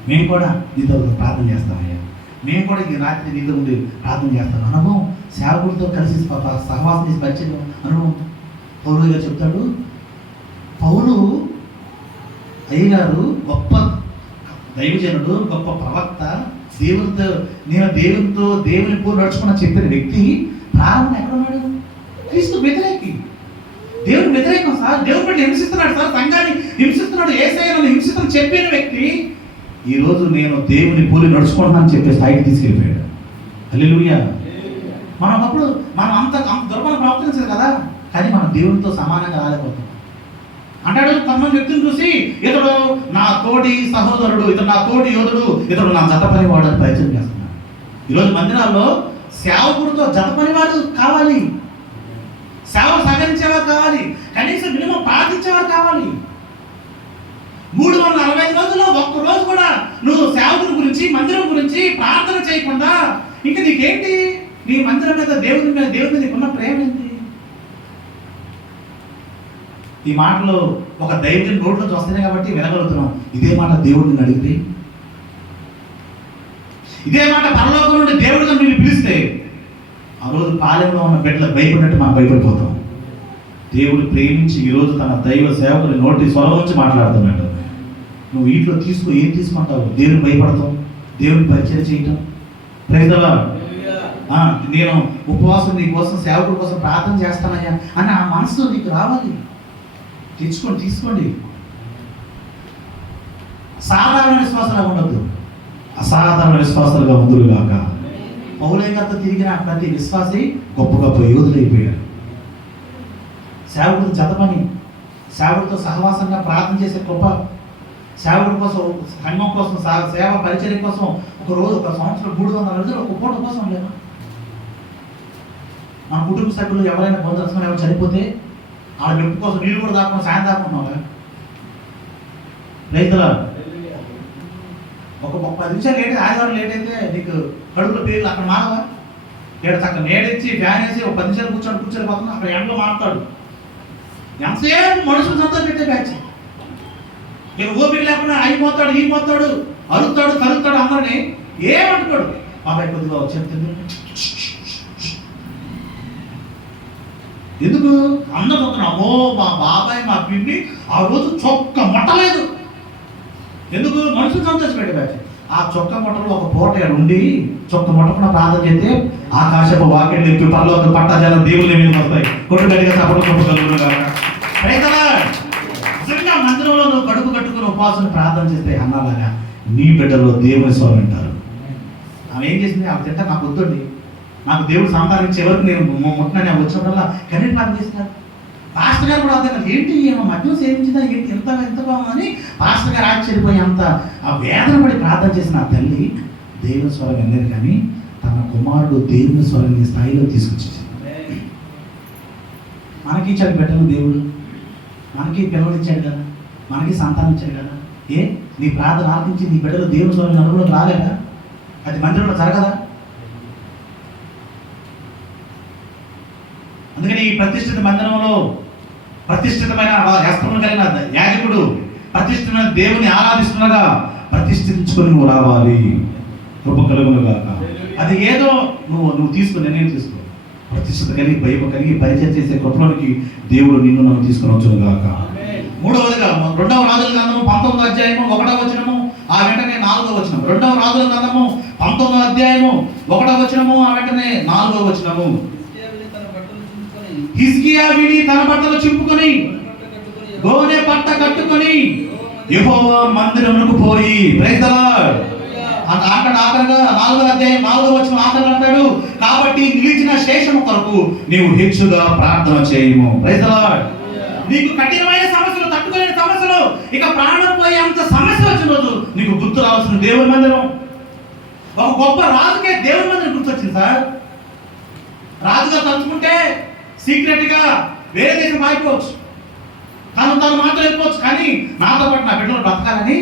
మేము కూడా నీతో ప్రార్థన చేస్తామయ్యా, మేము కూడా ఈ రాత్రి నీతో ఉండి ప్రార్థన చేస్తాం. అనుభవం సేవకుడితో కలిసి సహవాసం చేసి పరిచయం అనుభవం. పౌలు గారు చెప్తాడు, పౌలు అయ్యగారు గొప్ప దైవజనుడు, గొప్ప ప్రవక్త, దేవునితో దేవుని పూర్వ నడుచుకున్న చెప్పిన వ్యక్తి ప్రారంభం ఎక్కడున్నాడు? క్రీస్తు వ్యతిరేకి, దేవుని వ్యతిరేకం సార్. దేవుని బట్టి హింసిస్తున్నాడు సార్, సంఘాన్ని హింసిస్తున్నాడు, యేసయ్యను హింసిస్తున్న చెప్పిన వ్యక్తి ఈరోజు నేను దేవుని పూర్వ నడుచుకుంటున్నాను చెప్పే స్థాయికి తీసుకెళ్ళిపోయాడు. హల్లెలూయా. మనం ఒకప్పుడు మనం అంత దుర్బల ప్రవర్తించదు కదా, కానీ మనం దేవునితో సమానంగా రాలేకపోతాం. అంటాడు కొంతమంది వ్యక్తిని చూసి, ఇతడు నా తోటి సహోదరుడు, ఇతడు నా తోటి యోధుడు, ఇతడు నా జత పనివాడు అని ప్రయత్నం చేస్తున్నాడు. ఈరోజు మందిరాల్లో సేవకుడితో జత పనివాడు కావాలి, సేవ సహకరించేవారు కావాలి, కనీసం మినిమం ప్రార్థించేవారు కావాలి. 365 రోజుల్లో ఒక్కరోజు కూడా నువ్వు సేవకుని గురించి, మందిరం గురించి ప్రార్థన చేయకుండా ఇంకా నీకేంటి? నీ మందిరం మీద, దేవుని మీద నీకున్న ప్రేమ ఏంటి? ఈ మాటలు ఒక దైవజన నోట్లో వస్తున్నాయి కాబట్టి వినగలుగుతున్నాం. ఇదే మాట దేవుడిని అడిగితే, ఇదే మాట పరలోకం నుండి దేవుడిగా నిన్ను పిలిస్తే, ఆ రోజు పాలెంలో ఉన్న బిడ్డలకు భయపడినట్టు మనం భయపడిపోతాం. దేవుడు ప్రేమించి ఈరోజు తన దైవ సేవకుని నోటి స్వరం నుంచి మాట్లాడుతున్నాడు. నువ్వు వీటిలో ఏం తీసుకుంటావు? దేవుని భయపడతావు, దేవుని పరిచయం చేయటం. ప్రైదలా నేను ఉపవాసం నీ కోసం, సేవకుడి కోసం ప్రార్థన చేస్తానయ్యా అని ఆ మనసు నీకు రావాలి. తీసుకోండి. సాధారణ విశ్వాసాలుగా ఉండద్దు, అసాధారణ విశ్వాసాలుగా ఉందురుగాక. పౌలేకర్త తిరిగిన ప్రతి విశ్వాసి గొప్ప గొప్ప యోధులైపోయారు. సేవకుడు జతపని, సేవకుడితో సహవాసంగా ప్రార్థన చేసే గొప్ప, సేవకుడి కోసం, సంఘం కోసం, సేవ పరిచర్య కోసం ఒక సంవత్సరం 300 రోజులు ఒక పూట కోసం లేదా? మన కుటుంబ సభ్యులు ఎవరైనా బంధుత్వం ఎవరు చనిపోతే వాళ్ళ మెప్పు కోసం నీళ్ళు కూడా దాకుండా సాయం దాకున్నావా? రైతుల ఒక 10 నిమిషాలు లేట్, ఆదివారం లేట్ అయితే నీకు కడుపులో పేర్లు అక్కడ మానవా? ఇక్కడ చక్కగా నేడిచ్చి ఫ్యాన్ వేసి ఒక 10 నిమిషాలు కూర్చొని పోతున్నా, అక్కడ ఎండలో మారుతాడు. ఎంతసేపు మనుషులు సంతో పెట్టే బ్యాచ్. ఇక ఓపిక లేకుండా అయిపోతాడు, ఈ పోతాడు, అరుతాడు, కలుగుతాడు, అందరినీ ఏమంటుకోడు. బాబాయ్ కొద్దిగా వచ్చేది ఎందుకు అందరూ అమ్మో మా బాబాయ్ మా పిన్ని ఆ రోజు చొక్క మొట్టలేదు. ఎందుకు? మనుషులు సంతోషపెట్టే బ్యాచ్. ఆ చొక్క మొట్టలో ఒక పూట ఉండి చొక్క మొట్టకుండా ప్రార్థన చేస్తే ఆకాశపు వాక్యం చెప్పి పరలోక పట్టాజాలం దేవుని మీద వస్తాయి. కొట్టుగడిగా తప్పడం కొట్టుకలుగురుగా. నిజంగా మందిరంలో నువ్వు కడుపు కట్టుకుని ఉపవాసం ప్రార్థన చేస్తే అన్నలాగా నీ బిడ్డలో దేవుని స్వరం వింటారు. ఆమె ఏం చేసింది? ఆమె తింటా నాకు వద్దండి, నాకు దేవుడు సంపాదించే వరకు నేను ముట్టనని వచ్చినప్పుడల్లా కన్నీటి ప్రార్థన చేస్తున్నారు. పాస్టర్ గారు కూడా అర్థం కాదు, ఏంటి ఏమో మద్యం సేవించిందా ఏంటి ఎంత బాగుందని పాస్టర్ గారు ఆశ్చర్యపోయి అంత ఆ వేదన పడి ప్రార్థన చేసిన ఆ తల్లి దేవుని స్వరం విన్నది. కానీ తన కుమారుడు దేవుని స్వరాన్ని స్థాయిలో తీసుకొచ్చేసింది. మనకి ఇచ్చాడు బిడ్డలు దేవుడు, మనకి పిల్లలు ఇచ్చాడు కదా, మనకి సంతానం ఇచ్చాడు కదా. నీ ప్రార్థన ఆలకించి నీ బిడ్డలు దేవుని స్వరం అనుభవం రాలేదా? అది మందిరంలో జరగదా? అందుకని ఈ ప్రతిష్ఠిత మందిరంలో ప్రతిష్ఠితమైన వస్త్రములు కలిగిన యాజకుడు ప్రతిష్ఠితమైన దేవుని ఆరాధిస్తుండగా ప్రతిష్ఠించుకొని నువ్వు రావాలి. కృప కలుగునుగాక. అది ఏదో నువ్వు తీసుకుని నిర్ణయం తీసుకో. ప్రతిష్ఠిత కలిగి, భయం కలిగి పరిచయం చేసే కృపలోనికి దేవుడు నిన్ను నన్ను తీసుకుని వచ్చునుగాక. మూడవదిగా 2వ రాజుల గ్రంథము 19వ అధ్యాయము 1వ వచనము ఆ వెంటనే 4వ వచనం. 2వ రాజుల గ్రంథము 19వ అధ్యాయము 1వ వచనము ఆ వెంటనే 4వ వచనము. హిజ్కియా విని తన బట్టలు చింపుకొని గోనె పట్ట కట్టుకొని యెహోవా మందిరమునకు పోయి. Praise the lord. అక్కడ ఆఖరిగా 4వ అధ్యాయం 4వ వచనం ఆఖరిలో అంటాడు, కాబట్టి నిలిచిన శేషము కొరకు నీవు హెచ్చుగా ప్రార్థన చేయము. Praise the lord. నీకు కఠినమైన సమస్యలు, తట్టుకోలేని సమస్యలు, ఇక ప్రాణం పోయే అంత సమస్య వచ్చిన రోజు నీకు గుర్తు రావాల్సిన దేవుని మందిరం. ఒక గొప్ప రాజుకే దేవుని మందిరం గుర్తొచ్చింది సార్. రాజుగా తలుచుకుంటే సీక్రెట్ గా వేరే దేశం ఆగిపోవచ్చు, తను మాత్రం వెళ్ళిపోవచ్చు. కానీ నాతో పాటు నా బిడ్డలు బ్రతకాలని,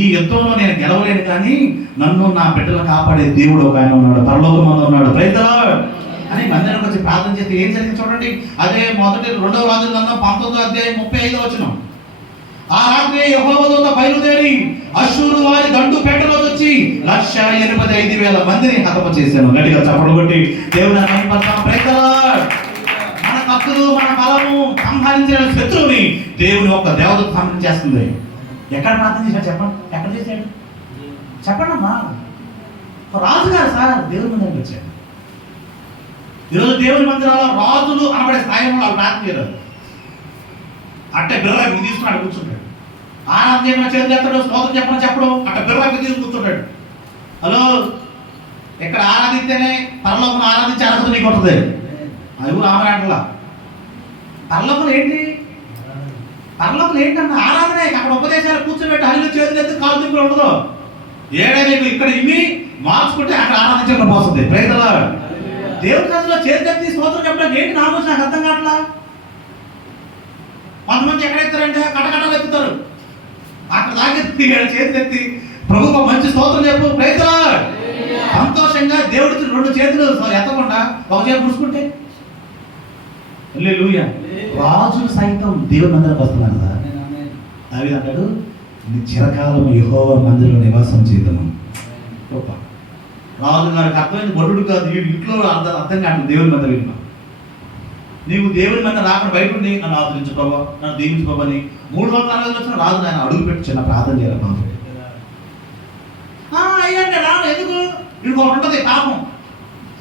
ఈ యుద్ధంలో నేను గెలవలేను కానీ నన్ను నా బిడ్డలు కాపాడే దేవుడు ఒక ఆయన ఉన్నాడు, పరలోకమందు ఉన్నాడు. ప్రైజ్ ది లార్డ్ అని మందిరానికి వచ్చి ప్రార్థన చేస్తే ఏం జరిగింది చూడండి. అదే 2వ రాజుల గ్రంథం 19వ అధ్యాయం 35వ వచనం. ఆ రాత్రి యెహోవా దూత బయలుదేరి అష్షూరు వారి దండు పేటలో వచ్చి 185,000 మందిని హతము చేశాను. గట్టిగా చప్పట్లు కొట్టి దేవుని మహిమపడతాం. Praise the lord. మన కత్తులు, మన బలము సంహరించిన శత్రువుని దేవుని ఒక దేవదూత సంహరించేస్తుంది. ఎక్కడ ప్రార్థన చేశాడు చెప్పండి? ఎక్కడ చేశాడు చెప్పండి అమ్మా. రాజుగారు సార్ దేవుని మందిరానికి వచ్చాడు. ఈరోజు దేవుని మందిరాల్లో రాజులు అనబడే స్థాయిలో వాళ్ళు ప్రార్థన చేయరు. అట్టే బిర్రా తీసుకున్నాడు కూర్చుంటాడు. ఆరాధన చేయమని చేతులు ఎత్తాడు, స్తోత్రం చెప్పడం అట్ట బిర్రా తీసుకు కూర్చుంటాడు. హలో, ఇక్కడ ఆరాధిస్తేనే పరలోకం ఆరాధించే అర్హత నీకు ఉంటుంది. అది కూడా ఆమె అంటలా. పరలోకం ఏంటి? పరలోకం ఏంటన్నా ఆరాధనే. అక్కడ ఉపదేశాలు కూర్చోబెట్టి హల్లు చేతులు ఎత్తి కాలు తిప్పులు ఉండదు. ఏడే నీకు ఇక్కడ ఇన్ని మార్చుకుంటే అక్కడ ఆరాధించడం పోతుంది. Praise the lord. దేవుడి సన్నిధిలో చేతులు ఎత్తి స్తోత్రం చెప్పడానికి ఏంటి నామోషి? నాకు అర్థం కావట్లా. కొంతమంది ఎక్కడెత్తారంటే కటకటలు ఎత్తుతారు. అక్కడ దాకెత్తి చేతులు ఎత్తి ప్రభువు మంచి స్తోత్రం చెప్పు. Praise the lord. సంతోషంగా దేవుడికి 2 చేతులు ఎత్తకుండా ఒక చేతి పుడుచుకుంటే హల్లెలూయా. రాజులు సైతం దేవుని మందిరానికి వస్తున్నారు కదా. దావీదు అంటాడు, చిరకాలం యెహోవా మందిరంలో నివాసం చేద్దాము. గొప్ప రాజు గారికి అర్థమైంది, వరుడు కాదు, ఇంట్లో అర్థం కాదు దేవుని మందిరం. నీవు దేవుని మీద రాకుండా బయట ఉండి నన్ను ఆదరించు ప్రభా, నన్ను దీవించు ప్రభా అని 360 వచ్చిన రాదు నాయన, అడుగు పెట్టి చిన్న ప్రార్థన చేయాలి బాబు. అయ్యండి రాను ఎందుకు, వీడికి ఒకటి ఉంటుంది పాపం,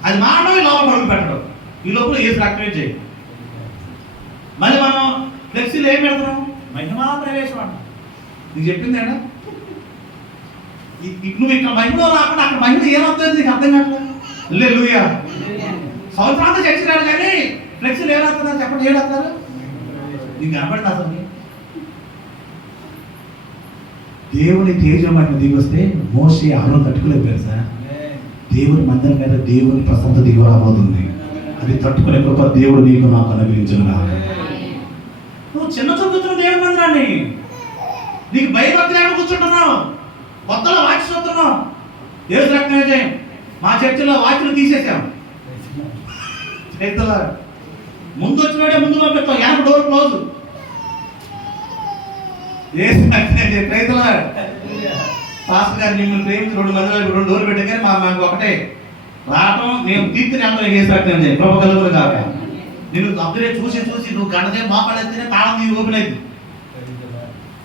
అది మానవ లోపల అడుగు పెట్టడం, ఈ లోపల ఏసు యాక్టివేట్ చేయి. మళ్ళీ మనం ఫ్లెక్సీలు ఏం పెడతాం, మహిమా ప్రవేశం అంట. నీకు చెప్పింది ఏంటా, నువ్వు ఇక్కడ మహిమలో రాకుండా అక్కడ మహిమ ఏమవుతుంది నీకు అర్థం కావట్లేదు. హల్లెలూయా. సంవత్సరాంతా చర్చి రాడు కానీ ఫ్లెక్సీలు ఏం రాస్తున్నారు చెప్పండి, ఏం రాస్తారు నీకు కనపడుతుంది అసలు. దేవుని తేజమైన దిగి వస్తే మోషే ఆరు తట్టుకోలేకపోయారు సార్. దేవుని మందిరం మీద దేవుని ప్రసన్నత దిగి రాబోతుంది, అది తట్టుకునే కృప దేవుడు నీకు నాకు అనుగ్రహించును గాక. నువ్వు చిన్న చూపుతున్నావు దేవుని మందిరాన్ని, నీకు భయభక్తి లేకుండా కూర్చుంటున్నావు, కొత్తలో వాచ్ చూస్తున్నావు. దేవుడు రక్తమే మా చర్చిలో వాచ్లు తీసేసాం, ముందు వచ్చినాడే ముందు పంపిస్తాం, వెనక డోర్ క్లోజ్. పాస్టర్ గారు మిమ్మల్ని ప్రేమించి 2 మందిలో 2 డోర్లు పెట్టే కానీ మాకు ఒకటే రావటం, మేము తీర్చుని వెళ్తాం. చేస్తాం కృప కలుగును కాక. నేను అప్పుడే చూసి నువ్వు గంటదే మోకాళ్ళెత్తినే తాళం నీకు ఓపెన్ అయింది,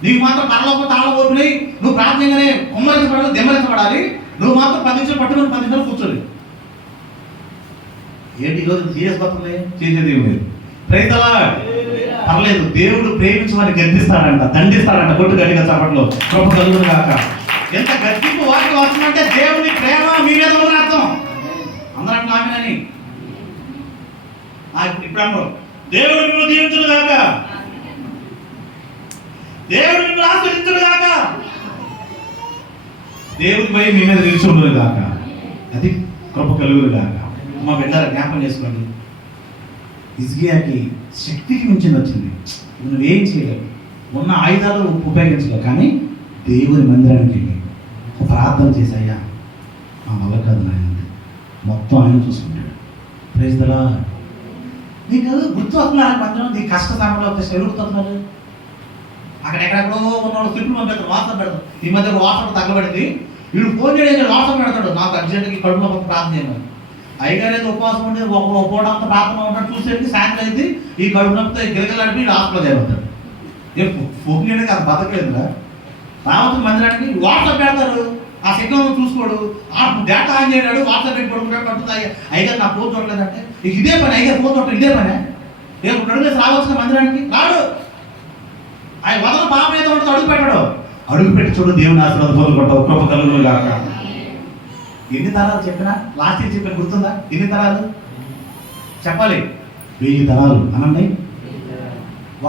నీకు మాత్రం పరలోక తాళం ఓపెన్ అయ్యి నువ్వు ప్రార్థనగానే కుమ్మరించబడాలి, దెమ్మరించబడాలి. నువ్వు మాత్రం 10 నిమిషాలు పట్టుకుని 10 నిమిషాలు కూర్చోలి. ఏంటి ఈరోజు సీరియస్ పడుతుంది, చేసేది ఏమి లేదు. రైతులా పర్లేదు, దేవుడు ప్రేమించి వారిని గద్దిస్తాడంట, దండిస్తాడంట. కొట్టు గట్టిగా చప్పట్లో కృప కలుగును గాక. ఎంత గద్దింపు వారికి వస్తుందంటే దేవుని ప్రేమ మీ మీద ఉన్న అర్థం. అందరూ అట్లా ఆమెనని ఇప్పుడు అన్నారు, దేవుడు మిమ్మల్ని దీవించును గాక, దేవుడు మిమ్మల్ని ఆశీర్వదించును గాక, దేవుడి భయం మీ మీద నిలిచి ఉండదు గాక. అది కృప కలుగును గాక. మా బిడ్డల జ్ఞాపకం చేసుకోండి, హిజ్కియాకి శక్తికి మించింది వచ్చింది. నువ్వేం చేయలేవు, ఉన్న ఆయుధాలు ఉపయోగించలేవు, కానీ దేవుని మందిరానికి వెళ్ళి ప్రార్థన చేసాయ్యా మా వల్ల కాదు నాయన, మొత్తం ఆయన చూసుకుంటాడు. Praise the lord. నీకు గుర్తు వస్తున్నారు మందిరం, నీ కష్ట సమయంలో వచ్చేసి ఎరుగుతున్నారు. అక్కడ ఎక్కడెక్కడో ఉన్నవాళ్ళు స్లిప్లు పంపిస్తారు, వాట్సాప్ పెడతారు. ఈ మధ్య వాట్సాప్ తగ్గబడింది, వీడు ఫోన్ చేయడం వాట్సాప్ పెడతాడు, నాకు అర్జెంట్గా కడుపులో ప్రార్థన చేయమని. అయ్యగారు అయితే ఉపవాసం ఉంటే పోవడంతో ప్రార్థన ఉంటాడు, చూసేది సాయంత్రం అయింది ఈ కడుపు నొప్పితో గిరగలాడిపి హాస్పిటల్ చేయమంటాడు. ఫోన్ చేయడానికి అది బతకలేదురా. రావచ్చు మందిరానికి వాట్సాప్ పెడతారు, ఆ సిగ్నల్ చూసుకోడు, ఆ డేటా ఆన్ చేయడాడు, వాట్సాప్ పెట్టి పడుకుంటాడు, పడుతుంది. అయ్యగారు నా ఫోన్ చూడలేదంటే ఇదే పని, అయ్యగారు ఫోన్ చూడటం ఇదే పని. రేపు నడుగులేసి రావచ్చు మందిరానికి రాడు. ఆయన వదల పాపం ఏదో ఉంటుంది, అడుగు పెట్టాడు. అడుగు పెట్టి చూడు, దేవుని ఆశీర్వాదం పొందుకుంటావు, కృప కలుగును గాక. ఎన్ని తరాలు చెప్పినా లాస్ట్ ఇయర్ చెప్పిన గుర్తుందా? ఎన్ని తరాలు చెప్పాలి? 1000 తరాలు అనండి.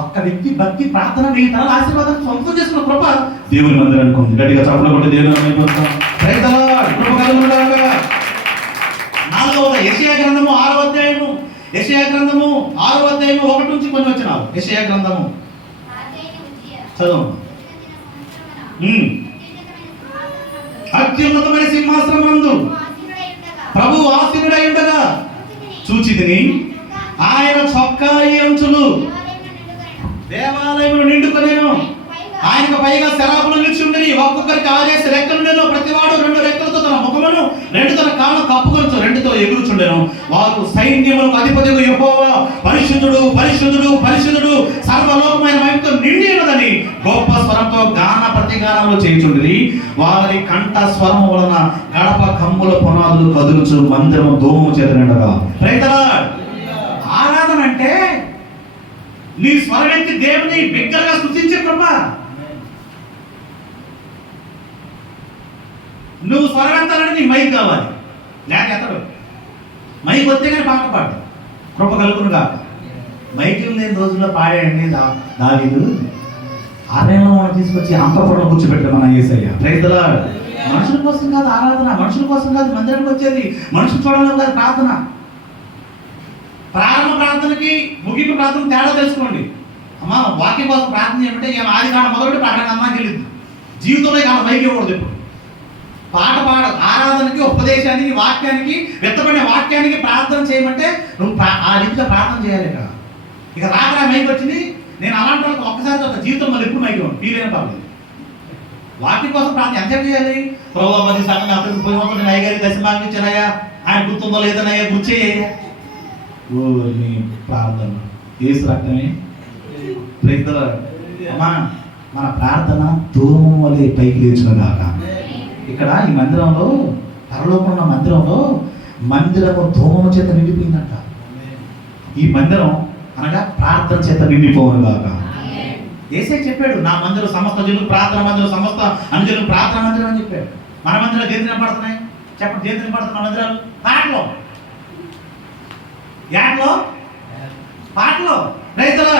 ఒక్క వ్యక్తి భక్తి ప్రార్థన 1000 తరాలు ఆశీర్వాదం సొంతం చేసుకున్న కృప దేవుని మందిరానికి ఉంది. గట్టిగా చప్పట్లు కొట్టి దేవుని కృప కలుగును గాక. 4వ యెషయా గ్రంథము 6వ అధ్యాయము, యెషయా గ్రంథము 6వ అధ్యాయము 1 నుంచి కొన్ని వచ్చినావు. యెషయా గ్రంథము చదువు. అత్యున్నతమైన సింహాసనమందు ప్రభు ఆసీనుడై ఉండగా చూచితిని, ఆయన చొక్కా అంచులు దేవాలయమును నిండుకొనెను. ఆయనకు పైగా శరాపులు నిలిచి ఉండని, ఒక్కొక్కరికి 6 రెక్కలుండెను. ప్రతివాడు 2 రెక్కలతో తన ముఖమును 2 తన కాళ్ళు కప్పుకొని 2తో ఎగురుచుండెను. వారు సైన్యములకు అధిపతియగు యెహోవా పరిశుద్ధుడు పరిశుద్ధుడు పరిశుద్ధుడు సర్వలోకమైన మహిమతో నిండి ఉన్నదని గొప్ప స్వరంతో గాన ప్రతిగానములు చేయుచుండిరి. వారి కంఠ స్వరము వలన గడప కమ్ముల పునాదులు కదులుచు మందిరము ధూమము చేత నిండగా. Praise the lord. ఆరాధన అంటే నీ స్వరమెత్తి దేవుని బిగ్గరగా స్తుతించే కృప. నువ్వు స్వరమెత్తాలంటే నీకు మైక్ కావాలి, లేక ఎత్తడు. మైక్ వస్తే కానీ పాట పాడు, కృప కలుగును కాక. మైకులు లేని రోజుల్లో పాడాడండి దావీదు. 6 నెలలు మనం తీసుకొచ్చి అంతపురంలో కూర్చోబెట్టాడు మన యేసయ్య. Praise the lord. మనుషుల కోసం కాదు ఆరాధన, మనుషుల కోసం కాదు మందిరానికి వచ్చేది, మనుషులు చూడడం కాదు ప్రార్థన. ప్రారంభ ప్రార్థనకి ముగింపు ప్రార్థన తేడా తెలుసుకోండి. అమ్మ వాక్యం కోసం ప్రార్థన చేయమంటే ఆది కాలం మొదటి ప్రకటన అమ్మాకి వెళ్ళింది. జీవితంలో కాదు మైకి ఇవ్వకూడదు. ఇప్పుడు పాట పాడ ఆరాధనకి, ఉపదేశానికి, వాక్యానికి, వెత్తబడిన వాక్యానికి ప్రార్థన చేయమంటే నువ్వు ఆ రీతిలో ప్రార్థన చేయాలి. ఇక రాత్రి మైకి వచ్చింది, నేను అలాంటి వాళ్ళకి ఒక్కసారి ఒక జీవితం మళ్ళీ ఎప్పుడు మైకి ఇవ్వను, ఫీల్ అయిన పర్లేదు. వాక్యం కోసం ప్రార్థన ఎంతసేపు చేయాలి? ప్రభావ 10 సంఘం అతనికి పోయి అయ్యగారి దశమాకి ఇచ్చానయ్యా, ఆయన గుర్తుందో లేదనయ్యా గుర్చేయ్యా. నీ ప్రార్థన యేసు రక్తమే ప్రైజ్. అమ్మా మన ప్రార్థన దూరం వలె పైకి లేచుగాక. ఇక్కడ ఈ మందిరంలో, పరలోకంలో మందిరంలో మందిరము ధూమము చేత నిండిపోయిందంట. ఈ మందిరం అనగా ప్రార్థన చేత నిండిపోవును గాక. యేసే చెప్పాడు, నా మందిరం సమస్త జనులు ప్రార్థన మందిరం, సమస్త అనుజనులు ప్రార్థన మందిరం అని చెప్పాడు. మన మందిరం దేని పడుతున్నాయి చెప్పండి, దేని పడుతున్న మందిరాలు? పాటలో, యాడ్లో, పాటలో రైతులు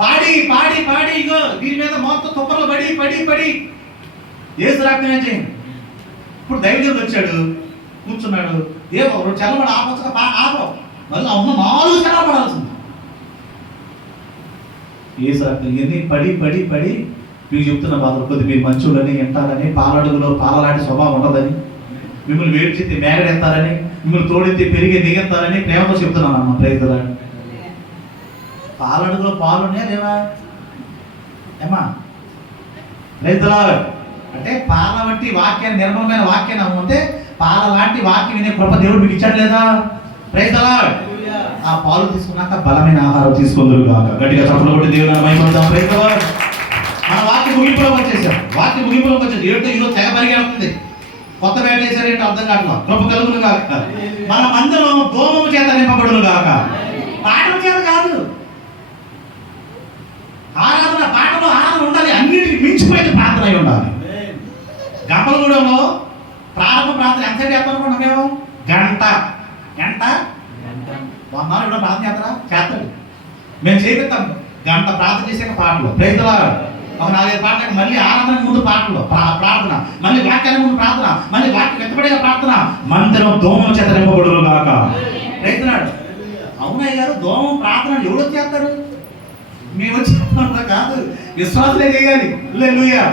పాడి పాడి పాడి ఇగో దీని మీద మొత్తం తుప్పలు పడి పడి పడి యేసు రక్తమే చేయండి. ఇప్పుడు దైవజనుడు వచ్చాడు, కూర్చున్నాడు, ఏమో రెండు చల్లబడి ఆపచ్చుగా ఆపం, మళ్ళీ ఉన్న 4 చల్లబడాల్సింది. యేసు రక్తం ఇవన్నీ పడి పడి పడి మీకు చెప్తున్న బాధలు కొద్ది మీరు మంచులని ఎంటారని, పాలడుగులో పాలలాంటి స్వభావం ఉండదని, మిమ్మల్ని వేడిచెత్తి మేగడెత్తారని, మిమ్మల్ని తోడెత్తి పెరిగి దిగెత్తారని ప్రేమతో చెప్తున్నాను అమ్మ. రైతులు పాలడుగులో పాలునే లేవా ఏమా? రైతుల అంటే పాల వంటి వాక్యాన్ని, నిర్మలమైన వాక్యాన్ని అమ్మంటే పాల లాంటి వాక్యం వినే కృప దేవుడు మీకు ఇచ్చాడు లేదా? రైతుల ఆ పాలు తీసుకున్నాక బలమైన ఆహారం తీసుకుందరు కాక. గట్టిగా చప్పట్లు కొట్టి దేవుని మహిమపడదాం. రైతుల మన వాక్య ముగింపులోకి వచ్చేసాం. వాక్య ముగింపులోకి వచ్చేది ఏంటో ఈరోజు తెగ పరిగెడుతుంది. కొత్త వేట వేసారు ఏంటో అర్థం కావట్లా. కృప కలుగును కాక. మన మందిరం దోమము చేత నింపబడును కాక. పాటల చేత కాదు ఆరాధన, పాటలో ఆరాధన ఉండాలి. అన్నిటికీ మించిపోయింది ప్రార్థన అయి ఉండాలి. గంపలగూడెంలో ప్రారంభ ప్రార్థన ఎంతసేపు చేస్తానుకున్నాం మేము? గంట. గంట 100 కూడా ప్రార్థన చేస్తాడు. మేము చేపిస్తాం. గంట ప్రార్థన చేసాక పాటలు, ప్రైజ్లా ఒక 4-5 పాటలకు, మళ్ళీ ఆరాధనకు ముందు పాటలు ప్రార్థన, మళ్ళీ వాక్యానికి ముందు ప్రార్థన, మళ్ళీ వాక్యం ఎత్తబడే ప్రార్థన. మందిరం దోమం చేత నింపబడును గాక. రైతున్నాడు. అవునయ్య గారు, దోమం ప్రార్థన ఎవరు చేస్తాడు? మేము వచ్చి కాదు, విశ్వాసలే చేయాలి. హల్లెలూయా.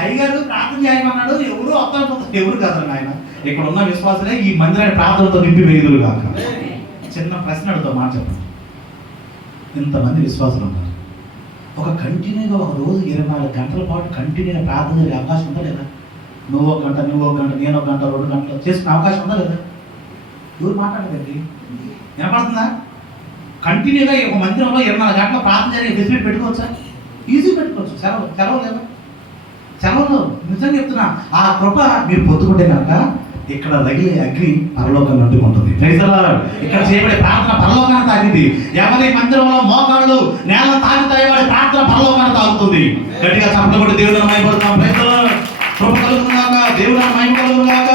అయ్యగారు ప్రార్థన చేయమన్నాడు, ఎవరు అర్థం ఎవరు కాదు ఆయన. ఇక్కడ ఉన్న విశ్వాసలే ఈ మందిరాన్ని ప్రార్థనతో నింపి వేయుదురు కాక. చిన్న ప్రశ్న అడుగుతా, మాట చెప్పండి. ఇంతమంది విశ్వాసులు ఉన్నారు, ఒక కంటిన్యూగా ఒక రోజు 24 గంటల పాటు కంటిన్యూగా ప్రార్థన జరిగే అవకాశం ఉందా లేదా? నువ్వు ఒక గంట, నువ్వు ఒక గంట, నేను ఒక గంట, 2 గంటలు చేసుకునే అవకాశం ఉందా లేదా? ఎవరు మాట్లాడదండి? వినపడుతుందా? కంటిన్యూగా ఒక మందిరంలో 24 గంటల ప్రార్థన జరిగే ఫెసిలిటీ పెట్టుకోవచ్చా? ఈజీ పెట్టుకోవచ్చు. సెలవు లేదా? సెలవులు నిజంగా చెప్తున్నా, ఆ కృప మీరు పొద్దుకుంటే కనుక ఇక్కడ రగిలే అగ్ని పరలోకాన్ని అంటుకుంటుంది. ఇక్కడ చేయబడే ప్రార్థన పరలోకాన్ని తాకింది. ఎవరి మందిరంలో మోకాళ్ళు నేల తాగుతాయో వాడి ప్రార్థన పరలోకాన్ని తాగుతుంది. గట్టిగా చప్పట్లు కొట్టి దేవుని మహిమపడుతున్నాం. కృప కలుగుతున్నాక, దేవుని మహిమ కలుగుతున్నాక.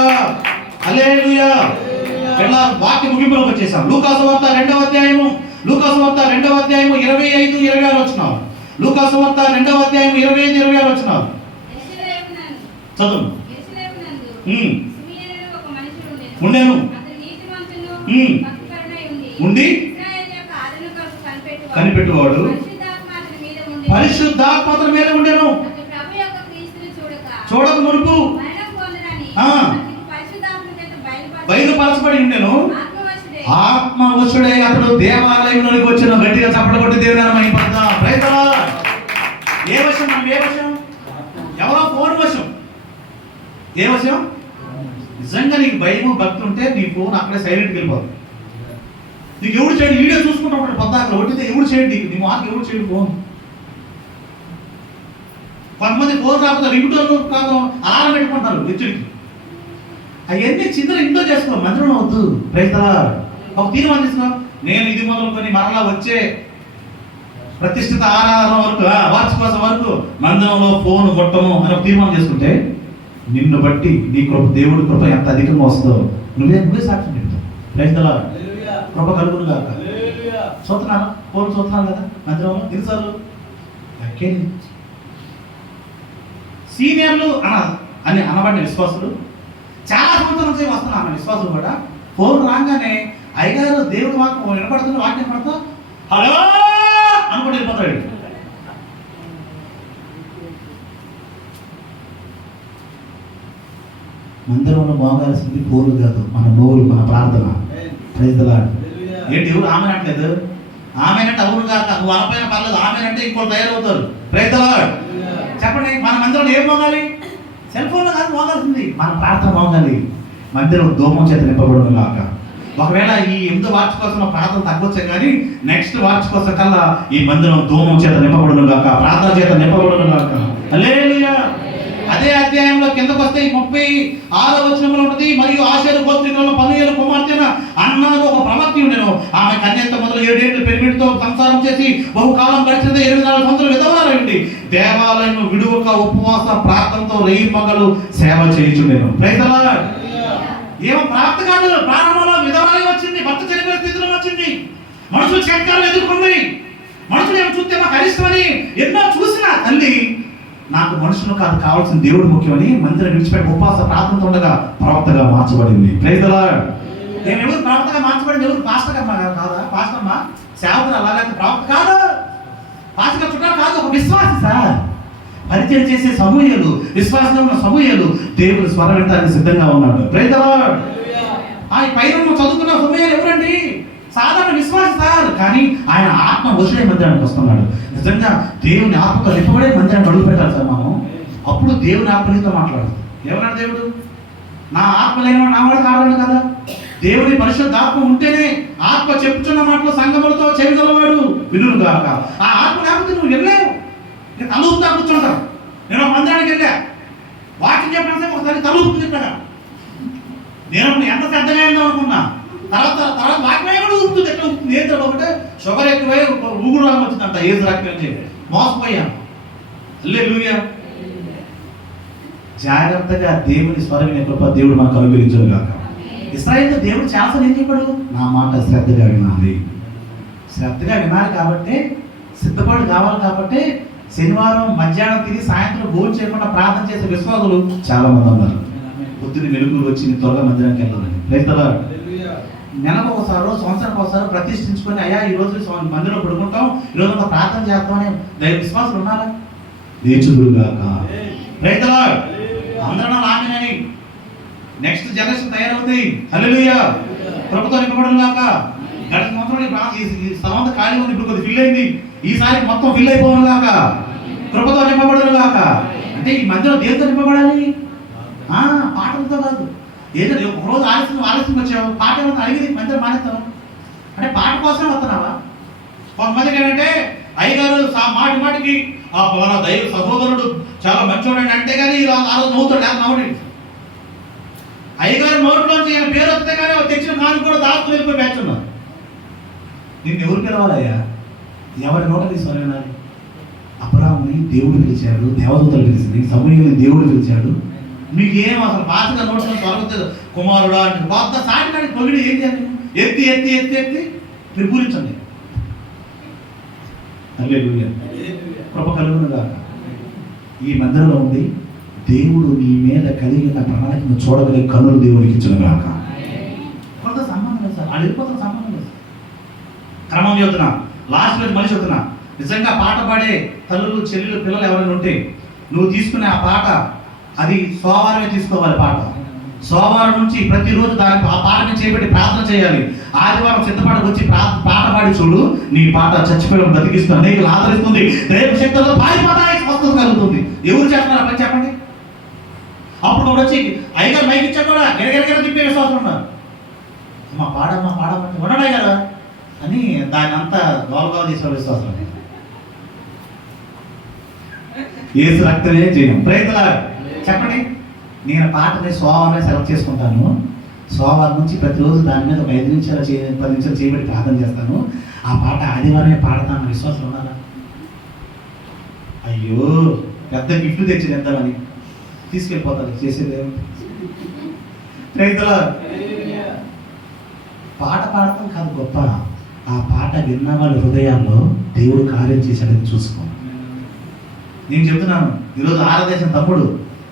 హల్లెలూయా. ఇలా వాక్య ముగింపులోకి వచ్చేసాం. లూకాసు వార్త 2వ అధ్యాయము, లూకాసు వార్త 2వ అధ్యాయము 25-26 వచనాలు. లూకాసు వార్త 2వ అధ్యాయము 25-26 వచనాలు చదువు. ఉండేను ఉండి కనిపెట్టువాడు పరిశుద్ధాత్మ మీద ఉండేను. చూడక మునుపు బయలుపరచబడి ఉండేను. ఆత్మవశుడై అతడు దేవాలయంలోకి వచ్చిన. గట్టిగా చప్పట్లు కొట్టి దేవుని మహిమపడదాం. Praise the Lord. ఏ వశం? మనం ఏ వశం? ఎవరో ఫోన్ వశం. ఏ వశం? నిజంగా నీకు భయం భక్తి ఉంటే నీ ఫోన్ అక్కడే సైలెంట్కి వెళ్ళిపోతుంది. నీకు ఎవరు చేయడు, వీడియో చూసుకుంటాడు పద్దాకలు ఒట్టితే ఎవరు చేయండి, నీ మార్క్ ఎవరు చేయడు ఫోన్. కొంతమంది ఫోన్ రాకపోతే రింగ్టోన్ కాదు అలారం పెట్టుకుంటారు హెచ్చరిక. అవన్నీ చింతలు ఇంట్లో చేసుకో, మందిరం వద్దు. Praise the lord. ఒక తీర్మానం తీసుకో, నేను ఇది మొదలుకొని మరలా వచ్చే ప్రతిష్ఠిత ఆరాధన వరకు, వార్షికోత్సవం వరకు మందిరంలో ఫోన్ ముట్టము అని ఒక తీర్మానం చేసుకుంటే నిన్ను బట్టి నీ కృప, దేవుడి కృప ఎంత అధికంగా వస్తుందో నువ్వే సాక్ష్యం చెప్తావు. Praise the Lord. కృప కలుగును గాక. చూస్తున్నాను, ఫోన్ చూస్తున్నాను కదా మందిరంలో తెలుసారు. సీనియర్లు అని అనబడిన విశ్వాసులు చాలా సంవత్సరాల నుంచి వస్తున్నారు అన్న విశ్వాసులు కూడా ఫోన్ రాగానే అయ్యగారు దేవుడు వాక్యం వినపడుతున్న వాక్యం పడుతూ హలో అనుకుంటూ వెళ్ళిపోతాడు. మందిరంలో మోగాల్సింది ఫోన్లు కాదు, మన నోరు, మన ప్రార్థన. Praise the lord. ఏంటి ఎవరు ఆమె అనట్లేదు? ఆమె అంటే అవును కాక, నువ్వు అనపైన పర్లేదు, ఆమె అంటే ఇంకోటి తయారవుతారు. Praise the lord. చెప్పండి, మన మందిరంలో ఏం మోగాలి? సెల్ ఫోన్లో కాదు మోగాల్సింది, మన ప్రార్థన మోగాలి. మందిరం దోమం చేత నింపబడును గాక. ఒకవేళ ఈ 8వ వార్షికోత్సవం ప్రార్థన తగ్గొచ్చే కానీ నెక్స్ట్ వార్షికోత్సవం కల్లా ఈ మందిరం ధూమం చేత నింపబడును గాక, ప్రార్థన చేత నింపబడును గాక. హల్లెలూయా. అదే అధ్యాయంలో కిందకు వస్తే 36వ వచనంలో ఉంటుంది, మరియు ఆషేరు గోత్రికులలో పనుయేలు కుమార్తె అన్నాను ఒక ప్రవక్త ఉండెను. ఆమె కన్యత మొదలు 7 ఏళ్ళు పెరిమిడితో సంసారం చేసి బహుకాలం గడిచినది, 24 సంవత్సరాలు విధవరాలైంది. దేవాలయం విడువక ఉపవాస ప్రార్థనతో రేయి మగలు సేవ చేయుచుండెను. Praise the lord. ఏమో ప్రాప్త కాదు, ప్రారంభంలో విధవరాలయం వచ్చింది, భర్త చనిపోయే స్థితిలో వచ్చింది, మనుషులు చక్రాలు ఎదుర్కొంది, మనుషులు ఏమో చూస్తే మాకు అరిష్టమని ఎన్నో చూసిన తల్లి, నాకు మనుషులు కాదు కావాల్సిన దేవుడు ముఖ్యమని మందిరం విడిచిపెట్టి ఉపవాస ప్రార్థనతో ఉండగా ప్రవక్తగా మార్చబడింది. Praise the lord. నేను ఎవరు ప్రవక్తగా మార్చబడింది? ఎవరు? పాస్టర్ కాదా? పాస్టర్మ సేవకులు అలాగే ప్రవక్త కాదు, పాస్టర్ చుట్టాలు కాదు, ఒక విశ్వాసి సార్. పరిచయం చేసే సమూహలు, విశ్వాసంలో ఉన్న సమూహలు దేవుని స్వరం వినడానికి సిద్ధంగా ఉన్నాడు. Praise the lord. ఆ పైన చదువుకున్న సమూహలు ఎవరండి? సాధారణ విశ్వాసి సార్, కానీ ఆయన ఆత్మ వశుడే మందిరానికి వస్తున్నాడు. నిజంగా దేవుని ఆత్మతో నింపబడే మందిరాన్ని అడుగు పెట్టాలి సార్ మనం. అప్పుడు దేవుని ఆత్మనితో మాట్లాడదు. ఏమన్నాడు దేవుడు? నా ఆత్మ లేనివాడు నా వాడు కావాలి కదా. దేవుని పరిశుద్ధ ఆత్మ ఉంటేనే ఆత్మ చెప్పుచున్న మాటలు సంగములతో చేయగలవాడు వినులు గాక. ఆ ఆత్మ లేకపోతే నువ్వు వెళ్ళలేవు. నేను తలుపుతా కూర్చుంటాను. నేను ఒక మందిరానికి వెళ్ళా, వాకింగ్ చెప్పిన ఒకసారి తలుపుతుంది ఇక్కడ. నేను ఎంత శ్రద్ధగా వెళ్దాం అనుకున్నా, తర్వాత వాక్యమే కూడా ఊపుతుంది. ఎట్లా ఊపుతుంది? ఏం ఒకటే షుగర్ ఎక్కువై ఊగుడు రాగం వచ్చిందంట. ఏది రాకపోయినా చెప్పి మోసపోయాను. హల్లెలూయా. జాగ్రత్తగా దేవుని స్వరం వినే కృప దేవుడు మనకు అనుగ్రహించును గాక. ఇశ్రాయేలు దేవుడు చాలాసార్లు ఏం చెప్పాడు? నా మాట శ్రద్ధగా వినాలి. శ్రద్ధగా వినాలి కాబట్టి, సిద్ధపాటు కావాలి కాబట్టి శనివారం మధ్యాహ్నం తిరిగి సాయంత్రం భోజనం చేయకుండా ప్రార్థన చేసే విశ్వాసులు చాలా మంది ఉన్నారు. పొద్దున్న వెలుగులు వచ్చి త్వరగా మందిరానికి వెళ్ళాలని. Praise the lord. నెలకు ఒకసారి, సంవత్సరానికి ఒకసారి ప్రతిష్ఠించుకొని, అయ్యా ఈ రోజు మందిరంలో పడుకుంటాం, ఈ రోజు అంతా ప్రార్థన చేస్తామని దైవ విశ్వాసులు ఉన్నారా? నేర్చుదురుగాక. Praise the Lord. అందరూ ఆమెనని నెక్స్ట్ జనరేషన్ తయారవుతాయి. హల్లెలూయా. ప్రభుత్వం నింపబడును గాక. గడిచిన సంవత్సరం ఈ స్థలం ఖాళీ ఉంది, ఇప్పుడు కొద్ది ఫిల్ అయింది. ఈసారి మొత్తం ఫిల్ అయిపోవును గాక. ప్రభుత్వం నింపబడును గాక. అంటే ఈ మందిరం దేనితో నింపబడాలి? పాటలతో కాదు. ఏదో ఒకరోజు ఆలస్యం వచ్చావు, పాట ఏమన్నా అడిగి మందిరం మానేస్తావు అంటే పాట కోసమే వస్తున్నావా? కొంతమందికి ఏంటంటే అయ్యగారు మాటి మాటికి ఆ పలానా దైవ సహోదరుడు చాలా మంచోడండి అంటే కానీ ఆ రోజు నవ్వుతాడు. నవ్వుడు అయ్యగారు నోట్లోంచి ఈయన పేరు వస్తే కానీ తెచ్చిన కాను కూడా దాచుకుని వెళ్ళిపోయి పేర్చున్నారు. నిన్ను ఎవరు పిలవాలయ్యా? ఎవరి నోట తీసుకుని? అబ్రాహాముని దేవుడు పిలిచాడు, దేవదూతలు పిలిచింది, సమూయేలుని దేవుడు పిలిచాడు. నీకేం అసలు పాతగా నోట్లో స్వర్గ కుమారుడు అంటే కొత్త సాటి పొగిడి ఏం చేయాలి? ఎత్తి ఎత్తి ఎత్తి ఎత్తి మీరు పూరించండి. హల్లెలూయా. కృప కలుగును గాక. ఈ మందిరంలో ఉంది దేవుడు నీ మీద కలిగిన ప్రణాళికను చూడగలిగే కన్నులు దేవుడికి ఇచ్చును గాక. కొంత సంబంధం లేదు సార్, అడిగిపోతున్న సంబంధం లేదు. క్రమం చెబుతున్నా, లాస్ట్ రోజు మనిషి చెబుతున్నా. నిజంగా పాట పాడే తల్లులు, చెల్లెలు, పిల్లలు ఎవరైనా ఉంటే నువ్వు తీసుకునే ఆ పాట అది సోమవారమే తీసుకోవాలి. పాట సోమవారం నుంచి ప్రతిరోజు దానికి ఆ పాటని చేపట్టి ప్రార్థన చేయాలి. ఆదివారం సిద్ధపాటకు వచ్చి పాట పాడి చూడు, నీ పాట చచ్చిపోయిన బతికిస్తుంది, నీకు ఆదరిస్తుంది, దైవ శక్తులతో పారిపోతాయి, స్వస్థత కలుగుతుంది. ఎవరు చేస్తున్నారు పని చెప్పండి? అప్పుడు కూడా వచ్చి అయ్యగారు మైకి ఇచ్చా కూడా గిరగిరగిర తిప్పే విశ్వాసం ఉన్నారు. మా పాడమంటే ఉండడా కదా అని దాన్ని అంతా గోలగోల చేసే విశ్వాసం. ఏసు రక్తమే చేయం. Praise the lord. చెప్పండి. నేను పాటని సోమవారం సెలెక్ట్ చేసుకుంటాను. సోమవారం నుంచి ప్రతిరోజు దాని మీద ఒక 5 నిమిషాలు 10 నిమిషాలు చేయబడి ప్రార్థన చేస్తాను. ఆ పాట ఆదివారమే పాడతాను. విశ్వాసం ఉన్నారా? అయ్యో పెద్ద గిఫ్ట్ తెచ్చి తెద్దామని తీసుకెళ్ళిపోతారు. చేసేది ప్రైజ్ ది లార్డ్. పాట పాడతాం కాదు గొప్ప, ఆ పాట విన్న వాళ్ళ హృదయాల్లో దేవుడు కార్యం చేశాడని చూసుకో. నేను చెప్తున్నాను, ఈరోజు ఆరాధన తమ్ముడు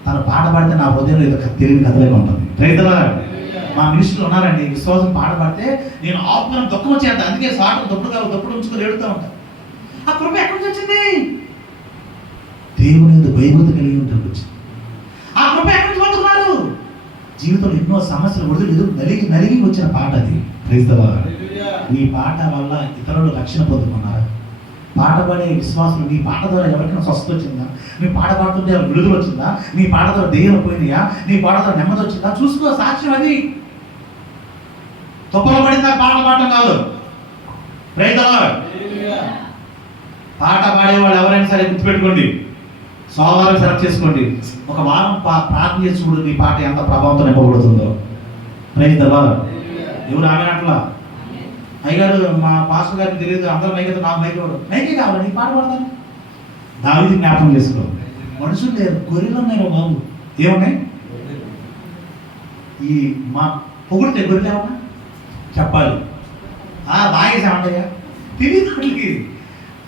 తన పాట పాడితే నా హృదయంలో ఏదో తెలియని కథలేక ఉంటుంది. Praise the lord. మా మినిస్టర్లు ఉన్నారండి, విశ్వాసం పాట పాడితే నేను ఆత్మను దుఃఖం వచ్చేంత, అందుకే సాటం దొప్పుడు ఉంచుకొని ఏడుతూ ఉంటాను. ఆ కృప ఎక్కడి నుంచి వచ్చింది? దేవుని ఎందుకు భయభూతి కలిగి ఉంటుంది వచ్చింది. ఆ కృప ఎక్కడి నుంచి పొందుకున్నారు? జీవితంలో ఎన్నో సమస్యలు ఒడిదులు నలిగి వచ్చిన పాట అది. Praise the lord. నీ పాట వల్ల ఇతరులు రక్షణ పొందుకున్నారా? పాట పాడే విశ్వాసులు నీ పాట ద్వారా ఎవరికైనా స్వస్థత వచ్చిందా? నీ పాట పాడుతుంటే విడుదల వచ్చిందా? నీ పాట ద్వారా దెయ్యం పోయినాయా? నీ పాట ద్వారా నెమ్మది వచ్చిందా? చూసుకో, సాక్ష్యం అది. తుప్పలో పడిందా పాటలు పాడటం కాదు. Praise the lord. పాట పాడేవాళ్ళు ఎవరైనా సరే గుర్తుపెట్టుకోండి, సోమవారం సెలెక్ట్ చేసుకోండి, ఒక వారం ప్రార్థన చేసి చూడు నీ పాట ఎంత ప్రభావంతో నింపబడుతుందో. Praise the lord. ఎవరు ఆమె అట్లా అయ్యగారు మా పాస్టర్ గారికి తెలియదు, అందరూ మైకి నాకు మైకి వాడు మైకే కావాలి నీ పాట పాడతాను. దావీదు జ్ఞాపకం చేసుకో. మనుషులు లేరు, గొర్రెలు ఉన్నాయి బాబు. ఏమున్నాయి? ఈ మా పొగిడితే గొర్రెలు ఏమన్నా చెప్పాలి. బాగా ఏమంటాయా తెలియదు.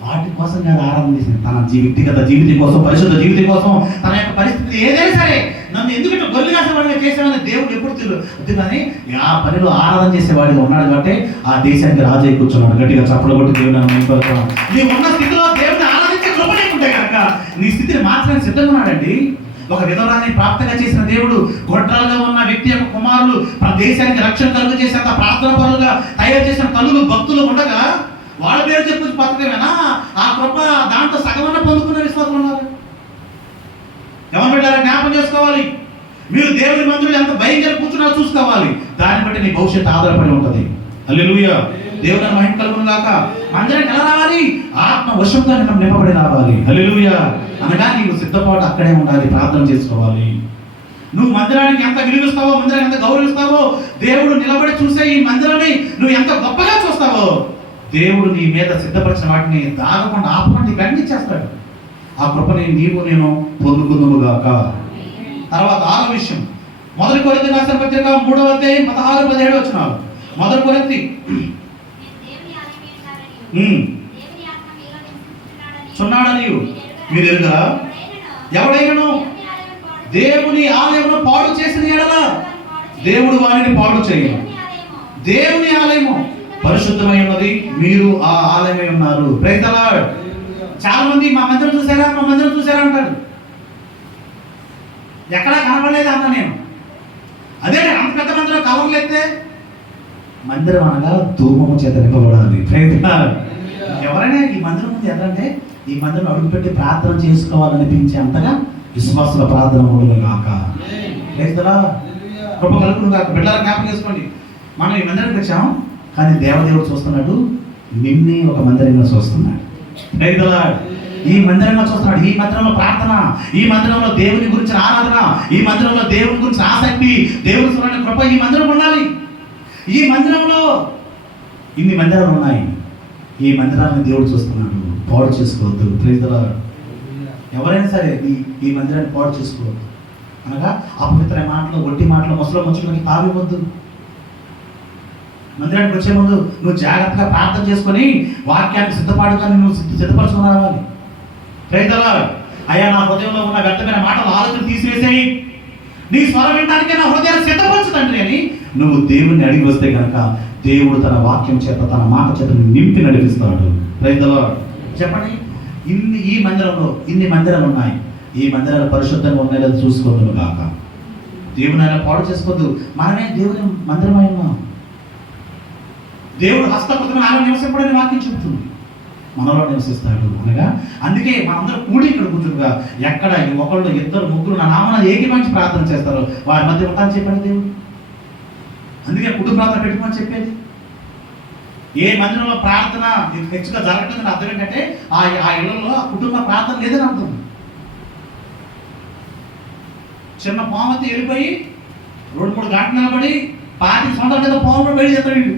వాటి కోసం నేను ఆరాధన చేసింది. తన వ్యక్తిగత జీవితం కోసం, పరిశుద్ధ జీవితం కోసం, తన యొక్క పరిస్థితి ఏదైనా సరే నన్ను ఎందుకంటే గొర్రెలు కాసేవాడిగా చేసేవాడిని దేవుడు ఎప్పుడు తెలియదు. కానీ ఆ పనిలో ఆరాధన చేసేవాడిగా ఉన్నాడు కాబట్టి ఆ దేశానికి రాజు అయి కూర్చున్నాడు. గట్టిగా చప్పలు కొట్టి దేవుడు నీవు ఉన్న స్థితిలో దేవుడిని ఆరాధించే కృప లేకుంటే కనుక నీ స్థితిని మార్చడానికి సిద్ధంగా ఉన్నాడండి. ఒక విధవరాన్ని ప్రాప్తంగా చేసిన దేవుడు, గొడ్రాలుగా ఉన్న వ్యక్తి యొక్క కుమారులు మన దేశానికి రక్షణ కలుగు చేసేంత ప్రార్థన పరులుగా తయారు చేసిన తల్లులు భక్తులు ఉండగా వాళ్ళ పేరు చెప్పి బతకమేనా? ఆ కృప దాంట్లో సగమన్న పొందుకున్న విశ్వాసం ఉన్నారు. ఎవరు పెట్టారా జ్ఞాపకం చేసుకోవాలి. మీరు దేవుని మందిరంలో ఎంత భయంకర కూర్చున్నారో చూసుకోవాలి. దాన్ని బట్టి నీ భవిష్యత్తు ఆధారపడి ఉంటుంది. హల్లెలూయా. దేవుని మహిమ కలుగును గాక. మందిరానికి ఎలా రావాలి? ఆత్మ వశంతో నింపబడి రావాలి. హల్లెలూయా. అనగా నీవు సిద్ధపాటు అక్కడే ఉండాలి, ప్రార్థన చేసుకోవాలి. నువ్వు మందిరానికి ఎంత విలువిస్తావో, మందిరానికి ఎంత గౌరవిస్తావో, దేవుడు నిలబడి చూసే ఈ మందిరాన్ని నువ్వు ఎంత గొప్పగా చూస్తావో, దేవుడు నీ మీద సిద్ధపరిచిన వాటిని దాగకుండా ఆపకుండా ఖండించేస్తాడు. ఆ కృపని నీవు నేను పొందుకుందుముగాక. తర్వాత 6వ విషయం, 1 కొరింథీ రాసిన పత్రిక 3వ అధ్యాయం 16-17 వచనాలు. 1 కొరింథీ చున్నాడని మీరు ఎరుగరా? ఎవడైనను దేవుని ఆలయమును పాడు చేసిన ఎడల దేవుడు వారిని పాడు చేయను. దేవుని ఆలయము పరిశుద్ధమై ఉన్నది, మీరు ఆ ఆలయమై ఉన్నారు. Praise the lord. చాలా మంది మా మందిరం చూసారా అంటారు. ఎక్కడా కనపడలేదు అన్న నేను. అదే అంత పెద్ద మందిరం కవర్లు ఎత్తే మందిరం అనగా ధూమము చేత నింపబడాలి. Praise the lord. ఎవరైనా ఈ మందిరం ముందు ఎలాంటే ఈ మందిరం అడుగుపెట్టి ప్రార్థన చేసుకోవాలనిపించే అంతగా విశ్వాసుల ప్రార్థన ఉండును గాక. Praise the Lord. కృప కలుగును గాక. బిడ్డలారా జ్ఞాపకం చేసుకోండి, మనం ఈ మందిరానికి వచ్చాం కానీ దేవదేవుడు చూస్తున్నాడు, నిన్నే ఒక మందిరంగా చూస్తున్నాడు. Praise the lord. ఈ మందిరంగా చూస్తున్నాడు. ఈ మందిరంలో ప్రార్థన, ఈ మందిరంలో దేవుని గురించి ఆరాధన, ఈ మందిరంలో దేవుని గురించి ఆసక్తి, దేవుని స్మరణ కృప ఈ మందిరం ఉండాలి. ఈ మందిరంలో ఇన్ని మందిరాలు ఉన్నాయి. ఈ మందిరాలను దేవుడు చూస్తున్నాడు. పాడు చేసుకోవద్దు. Praise the lord. ఎవరైనా సరే ఈ మందిరాన్ని పాడు చేసుకోవద్దు. అనగా అపవిత్ర మాటలు, ఒట్టి మాటలు, ముసలో ముచ్చులకి తావివద్దు. మందిరానికి వచ్చే ముందు నువ్వు జాగ్రత్తగా ప్రార్థన చేసుకొని వాక్యాన్ని సిద్ధపడుకొని నువ్వు సిద్ధపరచుకుని రావాలి. Praise the lord. అయ్యా నా హృదయంలో ఉన్న వ్యర్థమైన మాటలు ఆలోచన తీసివేసేయి, నీ స్వరం వినడానికే నా హృదయాన్ని సిద్ధపరచు తండ్రి అని నువ్వు దేవుణ్ణి అడిగి వస్తే కనుక దేవుడు తన వాక్యం చేత, తన మాట చేత నింపి నడిపిస్తాడు. Praise the lord. చెప్పండి, ఈ మందిరంలో ఇన్ని మందిరాలు ఉన్నాయి. ఈ మందిరాలు పరిశుద్ధంగా ఉన్నాయో చూసుకోవద్దు కాక. దేవుని ఆయన పాడు చేసుకోవద్దు. మనమే దేవుని మందిరమై ఉన్నాం. దేవుడు హస్తకృతమైన ఆయన నివసింపడని వాక్యం చెబుతుంది. మనలో నివసిస్తాడు అనగా అందుకే మనందరూ కూడి ఇక్కడ కూర్చుంటుగా ఎక్కడ ఒకళ్ళు, ఇద్దరు, ముగ్గురు నా నామన ఏకీభవించి ప్రార్థన చేస్తారు, వారి మధ్య ఉంటాను చెప్పాడు దేవుడు. అందుకే కుటుంబ ప్రార్థన పెట్టుకోమని చెప్పేది. ఏ మందిరంలో ప్రార్థన హెచ్చుగా జరగట్లేదని అర్థం ఏంటంటే ఆ ఇళ్లలో ఆ కుటుంబ ప్రార్థన లేదని అర్థం. చిన్న పామతి వెళ్ళిపోయి 2-3 గంటలు నిలబడి 25 సంవత్సరాల క్రితం పాము బయట చేస్తాడు.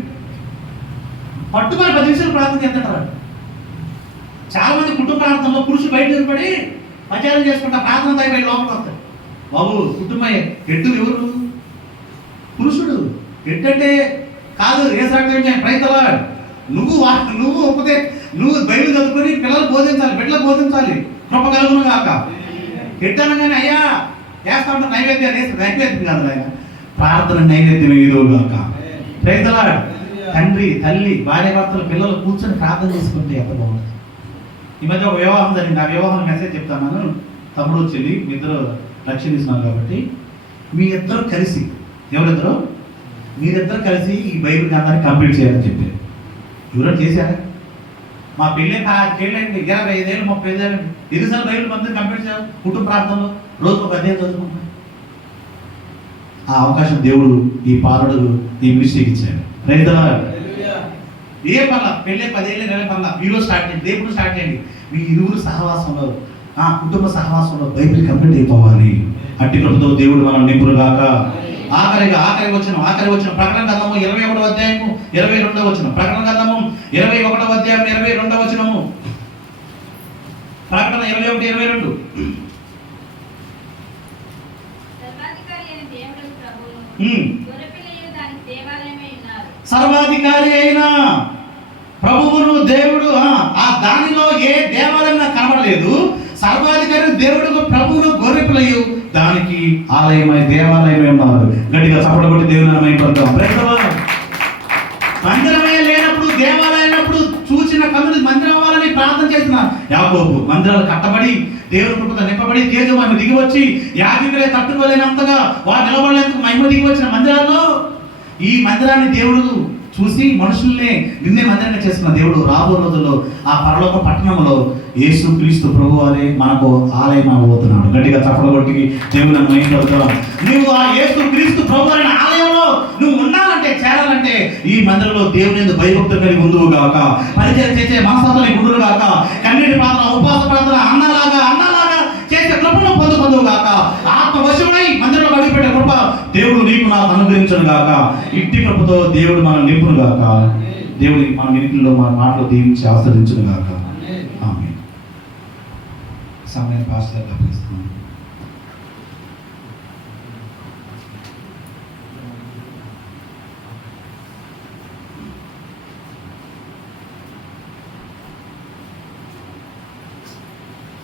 పట్టుకొని 10 నిమిషాలు ప్రార్థన చేస్తాడు. చాలా మంది కుటుంబ ప్రార్థనలో పురుషులు బయట నిలబడి ప్రచారం చేసుకుంటా ప్రార్థన బయట లోపలికి వస్తాడు. బాబు కుటుంబ హెడ్ ఎవరు? పురుషుడు. హెడ్ అంటే కాదు, ఏ సాక్ష్యం ప్రైజ్ ది లార్డ్. నువ్వు బైబిల్ చదువుకొని పిల్లలు బోధించాలి, బిడ్డలు బోధించాలి. కృప కలుగును గాక. హెడ్ అనగానే అయ్యా వేస్తా ఉంటారు నైవేద్యాలు. నైవేద్యం కాదు ఆయన, ప్రార్థన నైవేద్యం ఏదో గాక. Praise the lord. తండ్రి, తల్లి, భార్య, భర్తలు, పిల్లలు కూర్చొని ప్రార్థన చేసుకుంటే ఎంత బాగుంటుంది. ఈ మధ్య ఒక వివాహం జరిగింది. ఆ వివాహం మెసేజ్ చెప్తాను. తమ్ముడు చెల్లి మీ ఇద్దరు లక్ష్యం తీసుకున్నారు కాబట్టి మీ ఇద్దరు కలిసి, ఎవరిద్దరు? మీరిద్దరు కలిసి ఈ బైబిల్ గ్రంథాన్ని కంప్లీట్ చేయాలని చెప్పారు. ఎవరైనా చేశారా? మా పెళ్ళి 5 ఏళ్ళండి, 25 ఏళ్ళు, 35 ఏళ్ళండి. ఎన్నిసార్లు బైబిల్ మంది కంప్లీట్ చేయాలి? కుటుంబ ప్రార్థనలో రోజు ఒక అధ్యాయం చదువుకుంటారు. ఆ అవకాశం దేవుడు ఈ పాలుడు ఈ మినిస్ట్రీకి ఇచ్చాడు. రైతుల ఏ పర్ల పెళ్ళే 10 ఏళ్ళు 20 పర్ల ఈరోజు స్టార్ట్ చేయండి, రేపు స్టార్ట్ చేయండి. మీ ఇరువురు సహవాసంలో, కుటుంబ సహవాసంలో బైబిల్ కంప్లీట్ అయిపోవాలి. అట్టి కృపతో దేవుడు మనం నింపును గాక. ఆఖరి వచ్చిన ప్రకటన గ్రంథము 21వ అధ్యాయము 22వ వచనం. ప్రకటన గ్రంథము 21వ అధ్యాయం 22వ వచనము. ప్రకటన 21, 22. సర్వాధికారి అయిన ప్రభువును దేవుడు, ఆ దానిలో ఏ దేవాలయం నాకు కనబడలేదు. సర్వాధికారి దేవుడు ప్రభువును గొర్రెపిల్లయు దానికి ఆలయమై దేవాలయమై ఉన్నారు. గట్టిగా చప్పట్లు కొట్టి దేవుని మైపడతాం. మందిరమే లేనప్పుడు, దేవాలయం లేనప్పుడు చూసిన కన్నులు మందిరం అవ్వాలని ప్రార్థన చేసిన యాకోబు మందిరాలు కట్టబడి దేవుని కృపతో నింపబడి తేజ మహిమ దిగి వచ్చి యాజకులే తట్టుకోలేనంతగా వారు నిలబడలేందుకు మహిమ దిగి వచ్చిన మందిరాల్లో ఈ మందిరాన్ని దేవుడు చూసి మనుషుల్నే నిన్నే మందిరంగా చేసుకున్న దేవుడు రాబో రోజుల్లో ఆ పరలోక పట్టణంలో యేసు క్రీస్తు ప్రభు వారే మనకు ఆలయం అవ్వబోతున్నాడు. గట్టిగా చప్పట్లు కొట్టి దేవుని మైపడతాం. నువ్వు ఆ యేసు క్రీస్తు ప్రభు అనే ఆలయంలో నువ్వు ఉండాలంటే, చేరాలంటే ఈ మందిరంలో దేవుని యందు భయభక్తులు కలిగి ఉందువు గాక. పరిచయం చేసే మనస్తత్వం ఉండును గాక. కన్నీటి ప్రార్థన, ఉపవాస ప్రార్థన అన్నలాగా చేసే కృపను పొందుకుందువు గాక. ఆత్మ వశుడై మందిరంలో అడుగుపెట్టే కృప దేవుడు నీకు నాకు అనుగ్రహించును గాక. ఇట్టి కృపతో దేవుడు మనం నింపును గాక. దేవుడికి మన నింపుల్లో మన మాటలు దీవించి ఆస్వాదించును గాక. ఆమేన్. సమయం పాస్టర్ గారు